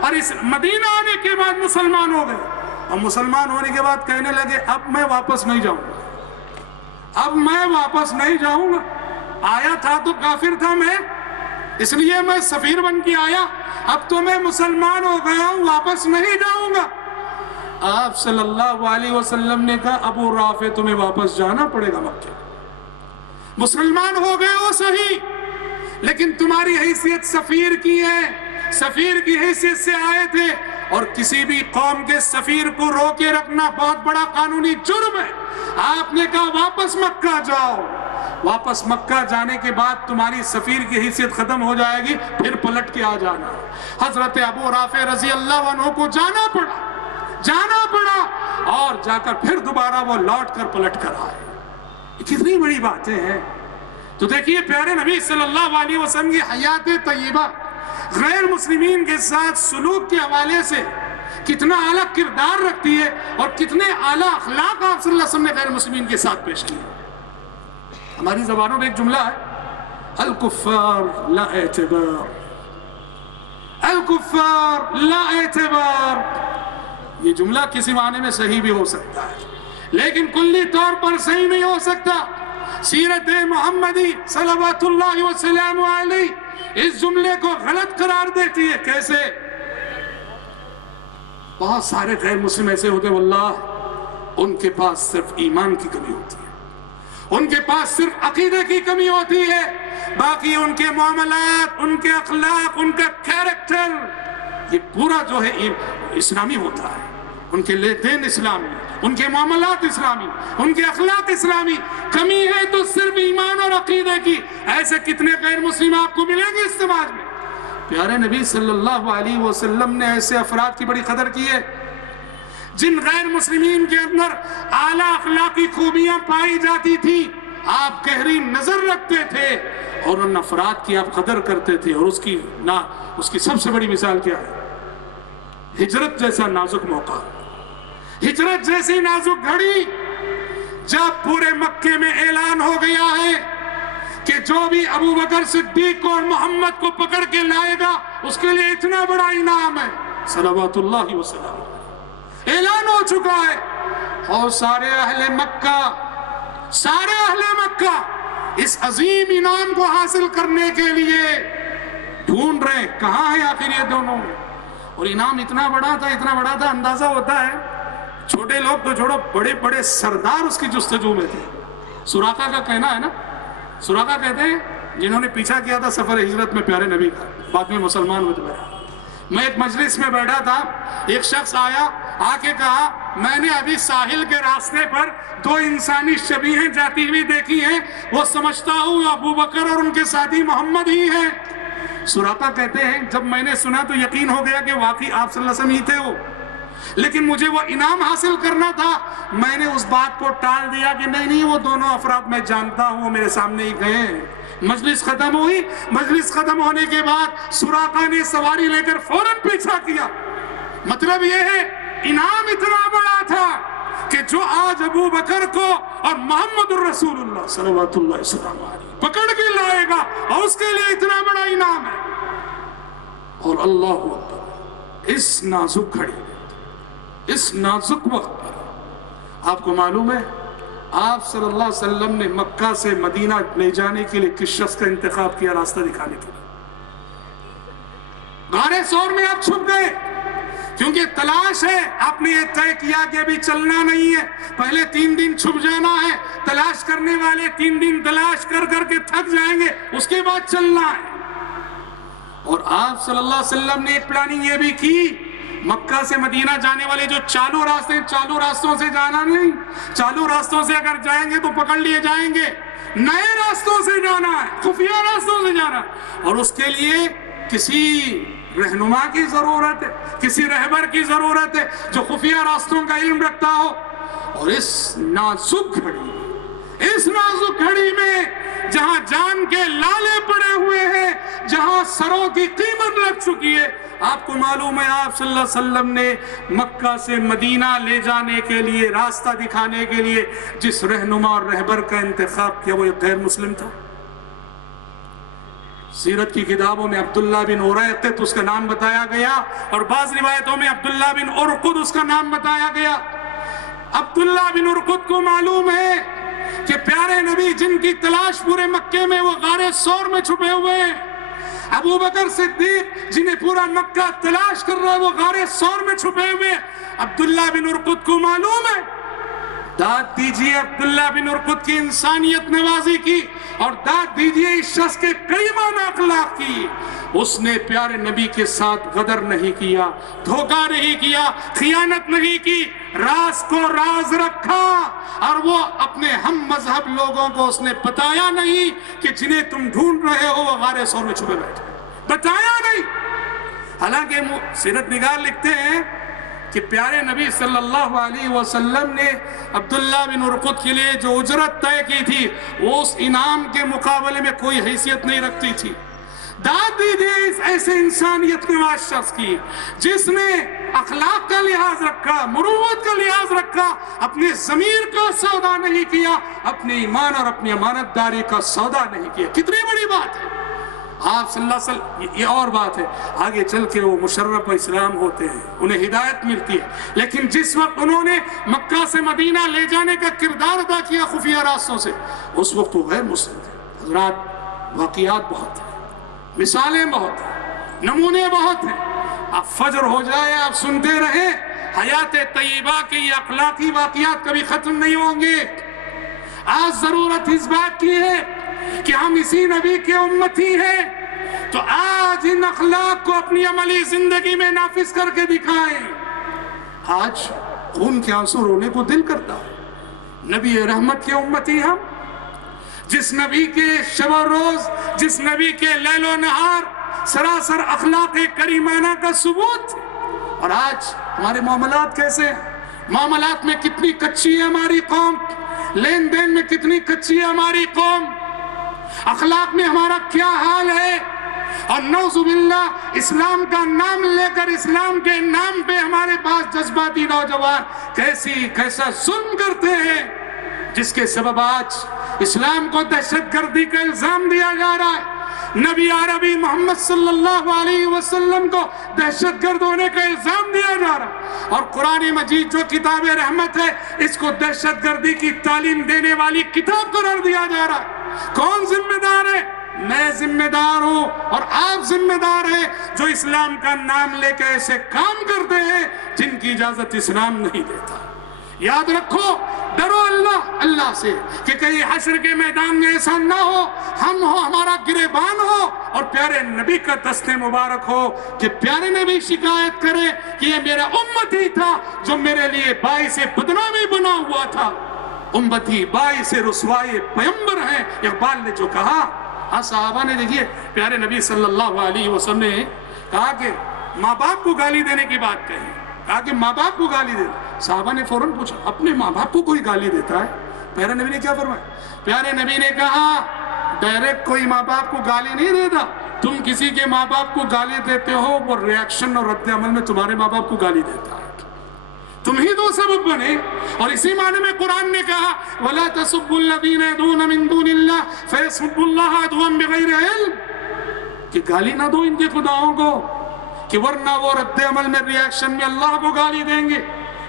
اور اس مدینہ آنے کے بعد مسلمان ہو گئے. اور مسلمان ہونے کے بعد کہنے لگے اب میں واپس نہیں جاؤں گا, اب میں واپس نہیں جاؤں گا. آیا تھا تو کافر تھا میں, اس لیے میں سفیر بن کے آیا, اب تو میں مسلمان ہو گیا ہوں, واپس نہیں جاؤں گا. آپ صلی اللہ علیہ وسلم نے کہا ابو رافع تمہیں واپس جانا پڑے گا مکہ. مسلمان ہو گئے ہو صحیح, لیکن تمہاری حیثیت سفیر کی ہے, سفیر کی حیثیت سے آئے تھے, اور کسی بھی قوم کے سفیر کو روکے رکھنا بہت بڑا قانونی جرم ہے. آپ نے کہا واپس مکہ جاؤ, واپس مکہ جانے کے بعد تمہاری سفیر کی حیثیت ختم ہو جائے گی، پھر پلٹ کے آ جانا۔ حضرت ابو رافع رضی اللہ عنہ کو جانا پڑا اور جا کر پھر دوبارہ وہ لوٹ کر پلٹ کر آئے۔ یہ کتنی بڑی باتیں ہیں۔ تو دیکھیے پیارے نبی صلی اللہ علیہ وسلم کی حیات طیبہ غیر مسلمین کے ساتھ سلوک کے حوالے سے کتنا اعلیٰ کردار رکھتی ہے اور کتنے اعلیٰ اخلاق آپ صلی اللہ علیہ وسلم نے غیر مسلمین کے ساتھ پیش کیے۔ ہماری زبانوں میں ایک جملہ ہے، الکفار لا اعتبار، الکفار لا اعتبار۔ یہ جملہ کسی معنی میں صحیح بھی ہو سکتا ہے لیکن کلی طور پر صحیح نہیں ہو سکتا۔ سیرت محمدی صلوات اللہ وسلام علیہ اس جملے کو غلط قرار دیتی ہے۔ کیسے؟ بہت سارے غیر مسلم ایسے ہوتے واللہ ان کے پاس صرف ایمان کی کمی ہوتی ہے، ان کے پاس صرف عقیدے کی کمی ہوتی ہے، باقی ان کے معاملات، ان کے اخلاق، ان کا کیریکٹر یہ پورا جو ہے اسلامی ہوتا ہے، ان کے لین دین اسلامی، ان کے معاملات اسلامی، ان کے اخلاق اسلامی۔ کمی ہے تو صرف ایمان اور عقیدے کی۔ ایسے کتنے غیر مسلم آپ کو ملیں گے اس سماج میں؟ پیارے نبی صلی اللہ علیہ وسلم نے ایسے افراد کی بڑی قدر کی ہے جن غیر مسلمین کے اندر اعلیٰ اخلاقی خوبیاں پائی جاتی تھی، آپ گہری نظر رکھتے تھے اور ان افراد کی آپ قدر کرتے تھے۔ اور اس کی سب سے بڑی مثال کیا ہے؟ ہجرت جیسا نازک موقع، ہجرت جیسی نازک گھڑی، جب پورے مکے میں اعلان ہو گیا ہے کہ جو بھی ابو بکر صدیق کو اور محمد کو پکڑ کے لائے گا اس کے لیے اتنا بڑا انعام ہے، صلوات اللہ وسلم، اعلان ہو چکا ہے۔ اور سارے اہل مکہ اس عظیم انعام کو حاصل کرنے کے لیے ڈھونڈ رہے کہاں ہیں آخر یہ دونوں۔ اور انعام اتنا بڑا تھا اندازہ ہوتا ہے چھوٹے لوگ تو چھوڑو، بڑے بڑے سردار اس کی جستجو میں تھے۔ سراقہ کا کہنا ہے نا، سراقہ کہتے ہیں جنہوں نے پیچھا کیا تھا سفر ہجرت میں پیارے نبی کا، بعد میں مسلمان ہوئے تھے۔ میں ایک مجلس میں بیٹھا تھا، ایک شخص آیا، آ کے کہا میں نے ابھی ساحل کے راستے پر دو انسانی شبیہیں جاتی ہوئی دیکھی ہیں، وہ سمجھتا ہوں ابو بکر اور ان کے ساتھی محمد ہی ہیں۔ سراقہ کہتے ہیں جب میں نے سنا تو یقین ہو گیا کہ واقعی آپ صلی اللہ علیہ وسلم ہی تھے وہ، لیکن مجھے وہ انعام حاصل کرنا تھا۔ میں نے اس بات کو ٹال دیا کہ نہیں وہ دونوں افراد میں جانتا ہوں، وہ میرے سامنے ہی گئے ہیں۔ مجلس ختم ہوئی، مجلس ختم ہونے کے بعد سراقہ نے سواری لے کر فوراً پیچھا کیا۔ مطلب یہ ہے انعام اتنا بڑا تھا کہ جو آج ابو بکر کو اور محمد الرسول اللہ صلوات اللہ وسلم علیہ پکڑ کے لائے گا اور اس کے لیے اتنا بڑا انعام ہے۔ اور اللہ اکبر، اس نازک گھڑی، اس نازک وقت پر آپ کو معلوم ہے آپ صلی اللہ علیہ وسلم نے مکہ سے مدینہ لے جانے کے لیے کس شخص کا انتخاب کیا راستہ دکھانے کے لیے؟ غار ثور میں آپ چھپ گئے کیونکہ تلاش ہے، آپ نے یہ طے کیا کہ ابھی چلنا نہیں ہے، پہلے 3 دن چھپ جانا ہے، تلاش کرنے والے 3 دن تلاش کر کر کے تھک جائیں گے، اس کے بعد چلنا ہے۔ اور آپ صلی اللہ علیہ وسلم نے ایک پلاننگ یہ بھی کی، مکہ سے مدینہ جانے والے جو چالو راستے ہیں، چالو راستوں سے جانا نہیں، چالو راستوں سے اگر جائیں گے تو پکڑ لیے جائیں گے، نئے راستوں سے جانا ہے، خفیہ راستوں سے جانا ہے۔ اور اس کے لیے کسی رہنما کی ضرورت ہے، کسی رہبر کی ضرورت ہے جو خفیہ راستوں کا علم رکھتا ہو۔ اور اس نازک گھڑی میں جہاں جان کے لالے پڑے ہوئے ہیں، جہاں سروں کی قیمت لگ چکی ہے، آپ کو معلوم ہے آپ صلی اللہ علیہ وسلم نے مکہ سے مدینہ لے جانے کے لیے، راستہ دکھانے کے لیے جس رہنما اور رہبر کا انتخاب کیا وہ ایک غیر مسلم تھا۔ سیرت کی کتابوں میں عبداللہ بن اریقط اس کا نام بتایا گیا، اور بعض روایتوں میں عبداللہ بن ارقد اس کا نام بتایا گیا۔ عبداللہ بن ارقد کو معلوم ہے کہ پیارے نبی جن کی تلاش پورے مکے میں وہ غار ثور میں چھپے ہوئے ہیں، ابو بکر صدیق جنہیں پورا مکہ تلاش کر رہا ہے وہ غار ثور میں چھپے ہوئے ہیں۔ عبداللہ بن ارقد کو معلوم ہے، داد دیجئے عبداللہ بن ارقد کی انسانیت نوازی کی، اور داد دیجئے اس شخص کے کئی معنی اخلاق کی۔ اس نے پیارے نبی کے ساتھ غدر نہیں کیا، دھوکہ نہیں کیا، خیانت نہیں کی، راز کو راز رکھا، اور وہ اپنے ہم مذہب لوگوں کو اس نے بتایا نہیں کہ جنہیں تم ڈھونڈ رہے ہو وہ غار ثور میں چھپے بیٹھے، بتایا نہیں۔ حالانکہ سیرت نگار لکھتے ہیں کہ پیارے نبی صلی اللہ علیہ وسلم نے عبداللہ بن ارقط کے لیے جو اجرت طے کی تھی وہ اس انعام کے مقابلے میں کوئی حیثیت نہیں رکھتی تھی۔ داد دیجئے اس ایسے انسانیت نواز شخص کی جس نے اخلاق کا لحاظ رکھا، مروت کا لحاظ رکھا، اپنے ضمیر کا سودا نہیں کیا، اپنے ایمان اور اپنی امانت داری کا سودا نہیں کیا۔ کتنی بڑی بات ہے۔ آپ صلی اللہ علیہ وسلم، یہ اور بات ہے، آگے چل کے وہ مشرف اسلام ہوتے ہیں، انہیں ہدایت ملتی ہے، لیکن جس وقت انہوں نے مکہ سے مدینہ لے جانے کا کردار ادا کیا خفیہ راستوں سے، اس وقت وہ غیر مسلم تھے۔ حضرات، واقعات بہت ہیں، مثالیں بہت ہیں، نمونے بہت ہیں۔ اب فجر ہو جائے آپ سنتے رہیں، حیات طیبہ کے یہ اخلاقی واقعات کبھی ختم نہیں ہوں گے۔ آج ضرورت اس بات کی ہے کہ ہم اسی نبی کے امتی ہیں، تو آج ان اخلاق کو اپنی عملی زندگی میں نافذ کر کے دکھائیں۔ آج خون کے آنسو رونے کو دل کرتا ہے۔ نبی رحمت کے امتی ہم، جس نبی کے شب و روز، جس نبی کے لیل و نہار سراسر اخلاق کریمانہ کا ثبوت، اور آج ہمارے معاملات کیسے ہیں؟ معاملات میں کتنی کچی ہے ہماری قوم، لین دین میں کتنی کچی ہے ہماری قوم، اخلاق میں ہمارا کیا حال ہے، اور نعوذ باللہ اسلام کا نام لے کر اسلام کے نام پہ ہمارے پاس جذباتی نوجوان کیسا ظلم کرتے ہیں، جس کے سبب آج اسلام کو دہشت گردی کا الزام دیا جا رہا ہے، نبی عربی محمد صلی اللہ علیہ وسلم کو دہشت گرد ہونے کا الزام دیا جا رہا ہے، اور قرآن مجید جو کتاب رحمت ہے اس کو دہشت گردی کی تعلیم دینے والی کتاب قرار دیا جا رہا ہے۔ کون ذمہ دار ہے؟ میں ذمہ دار ہوں اور آپ ذمہ دار ہیں جو اسلام کا نام لے کے ایسے کام کرتے ہیں جن کی اجازت اسلام نہیں دیتا۔ یاد رکھو، ڈرو اللہ سے کہ کہیں حشر کے میدان میں ایسا نہ ہو ہم ہو، ہمارا گریبان ہو اور پیارے نبی کا دست مبارک ہو کہ پیارے نبی شکایت کرے کہ یہ میرا امتی تھا جو میرے لیے باعث بدنامی بنا ہوا تھا۔ امتی باعث رسوائی پیغمبر ہیں، اقبال نے جو کہا۔ صحابہ نے دیکھیے پیارے نبی صلی اللہ علیہ وسلم نے کہا کہ ماں باپ کو گالی دینے کی بات کہی، کہا کہ ماں باپ کو گالی دے۔ صحابہ نے فوراً پوچھا اپنے ماں باپ کو کوئی گالی دیتا ہے؟ پیارے نبی نے کیا فرمایا؟ پیارے نبی نے کہا ڈائریکٹ کوئی ماں باپ کو گالی نہیں دیتا، تم کسی کے ماں باپ کو گالی دیتے ہو وہ ریاکشن اور رد عمل میں تمہارے ماں باپ کو گالی دیتا ہے، تم ہی دو سبب بنے۔ اور اسی معنی میں قرآن نے کہا وَلَا تَسُبُّوا الَّذِينَ يَدْعُونَ مِن دُونِ اللَّهِ فَيَسُبُّوا اللَّهَ عَدْوًا بِغَيْرِ عِلْمٍ، کہ گالی نہ دو ان کے خداؤں کو کہ ورنہ وہ رد عمل میں ریاکشن میں اللہ کو گالی دیں گے۔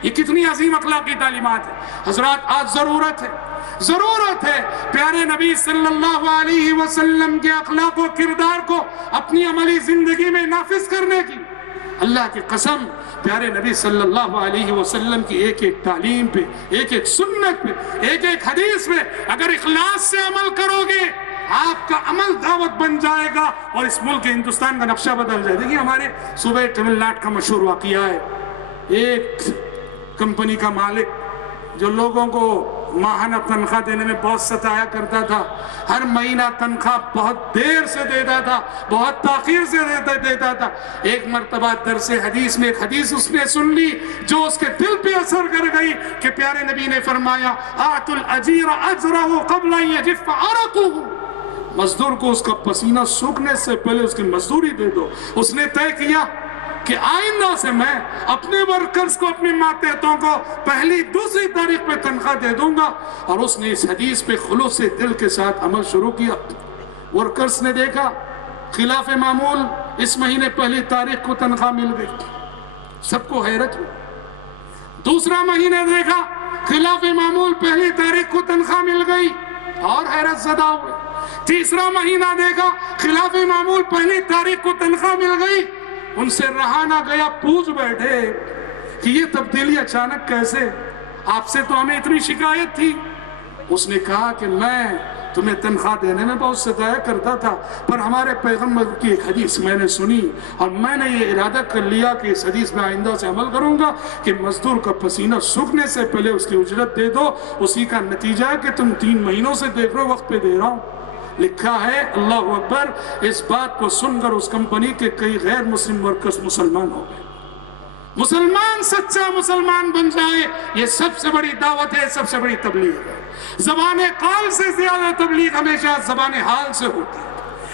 یہ کتنی عظیم اخلاقی تعلیمات ہے۔ حضرات، آج ضرورت ہے پیارے نبی صلی اللہ علیہ وسلم کے اخلاق و کردار کو اپنی عملی زندگی میں نافذ کرنے کی۔ اللہ کی قسم، پیارے نبی صلی اللہ علیہ وسلم کی ایک ایک تعلیم پہ، ایک ایک سنت پہ، ایک ایک حدیث پہ اگر اخلاص سے عمل کرو گے آپ کا عمل دعوت بن جائے گا اور اس ملک ہندوستان کا نقشہ بدل جائے۔ دیکھیے ہمارے صوبہ تمل ناڈو کا مشہور واقعہ ہے، ایک کمپنی کا مالک جو لوگوں کو ماہانہ تنخواہ دینے میں بہت ستایا کرتا تھا، ہر مہینہ تنخواہ بہت دیر سے دیتا تھا، بہت تاخیر سے دیتا تھا۔ ایک مرتبہ درس حدیث میں ایک حدیث اس نے سن لی جو اس کے دل پہ اثر کر گئی کہ پیارے نبی نے فرمایا آتُ الْأَجِيرَ أَجْرَهُ قَبْلَ أَن يَجِفَّ عَرَقُهُ، مزدور کو اس کا پسینہ سوکھنے سے پہلے اس کی مزدوری دے دو۔ اس نے طے کیا کہ آئندہ سے میں اپنے ورکرز کو، اپنے ماتحتوں کو پہلی دوسری تاریخ پہ تنخواہ دے دوں گا، اور اس نے اس حدیث پہ خلوص دل کے ساتھ عمل شروع کیا۔ ورکرز نے دیکھا خلاف معمول اس مہینے پہلی تاریخ کو تنخواہ مل گئی، سب کو حیرت ہوئی۔ دوسرا مہینہ دیکھا خلاف معمول پہلی تاریخ کو تنخواہ مل گئی اور حیرت زدہ ہوئے۔ تیسرا مہینہ دیکھا خلاف معمول پہلی تاریخ کو تنخواہ مل گئی، ان سے رہا نہ گیا، پوچھ بیٹھے کہ یہ تبدیلی اچانک کیسے؟ آپ سے تو ہمیں اتنی شکایت تھی۔ اس نے کہا کہ میں تمہیں تنخواہ دینے میں بہت ستایا کرتا تھا، پر ہمارے پیغمبر کی ایک حدیث میں نے سنی اور میں نے یہ ارادہ کر لیا کہ اس حدیث میں آئندہ سے عمل کروں گا کہ مزدور کا پسینہ سوکھنے سے پہلے اس کی اجرت دے دو، اسی کا نتیجہ ہے کہ تم 3 مہینوں سے دیکھ رہے ہو وقت پہ دے رہا ہوں۔ لکھا ہے اللہ اکبر، اس بات کو سن کر اس کمپنی کے کئی غیر مسلم ورکرز مسلمان ہو گئے۔ مسلمان سچا مسلمان بن جائے، یہ سب سے بڑی دعوت ہے، سب سے بڑی تبلیغ ہے۔ زبان قال سے زیادہ تبلیغ ہمیشہ زبان حال سے ہوتی ہے۔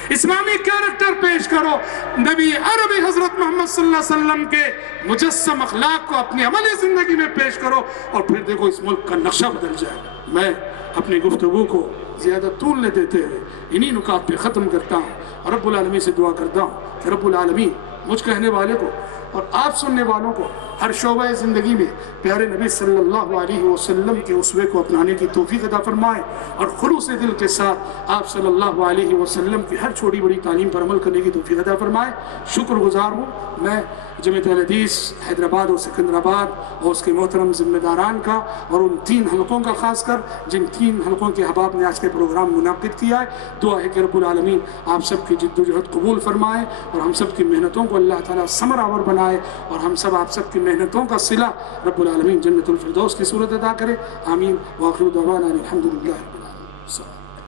اسلامی کیریکٹر پیش کرو، نبی عربی حضرت محمد صلی اللہ علیہ وسلم کے مجسم اخلاق کو اپنی عملی زندگی میں پیش کرو اور پھر دیکھو اس ملک کا نقشہ بدل جائے گا۔ میں اپنی گفتگو کو زیادہ طول نہ دیتے ہوئے انہی نکات پہ ختم کرتا ہوں اور رب العالمین سے دعا کرتا ہوں کہ رب العالمین مجھ کہنے والے کو اور آپ سننے والوں کو ہر شعبہ زندگی میں پیارے نبی صلی اللہ علیہ وسلم کے اسوے کو اپنانے کی توفیق عطا فرمائے اور خلوص دل کے ساتھ آپ صلی اللہ علیہ وسلم کی ہر چھوٹی بڑی تعلیم پر عمل کرنے کی توفیق عطا فرمائے۔ شکر گزار ہوں میں جامعۃ الحدیث حیدرآباد اور سکندرآباد اور اس کے محترم ذمہ داران کا اور ان 3 حلقوں کا، خاص کر جن 3 حلقوں کے احباب نے آج کے پروگرام منعقد کیا ہے۔ دعا ہے کہ رب العالمین آپ سب کی جد و جہد قبول فرمائے اور ہم سب کی محنتوں کو اللہ تعالیٰ ثمر آور بنائے اور ہم سب آپ سب کی محنتوں کا صلہ رب العالمین جنت الفردوس کی صورت ادا کرے۔ آمین۔ وآخر دعوانا الحمدللہ رب العالمین۔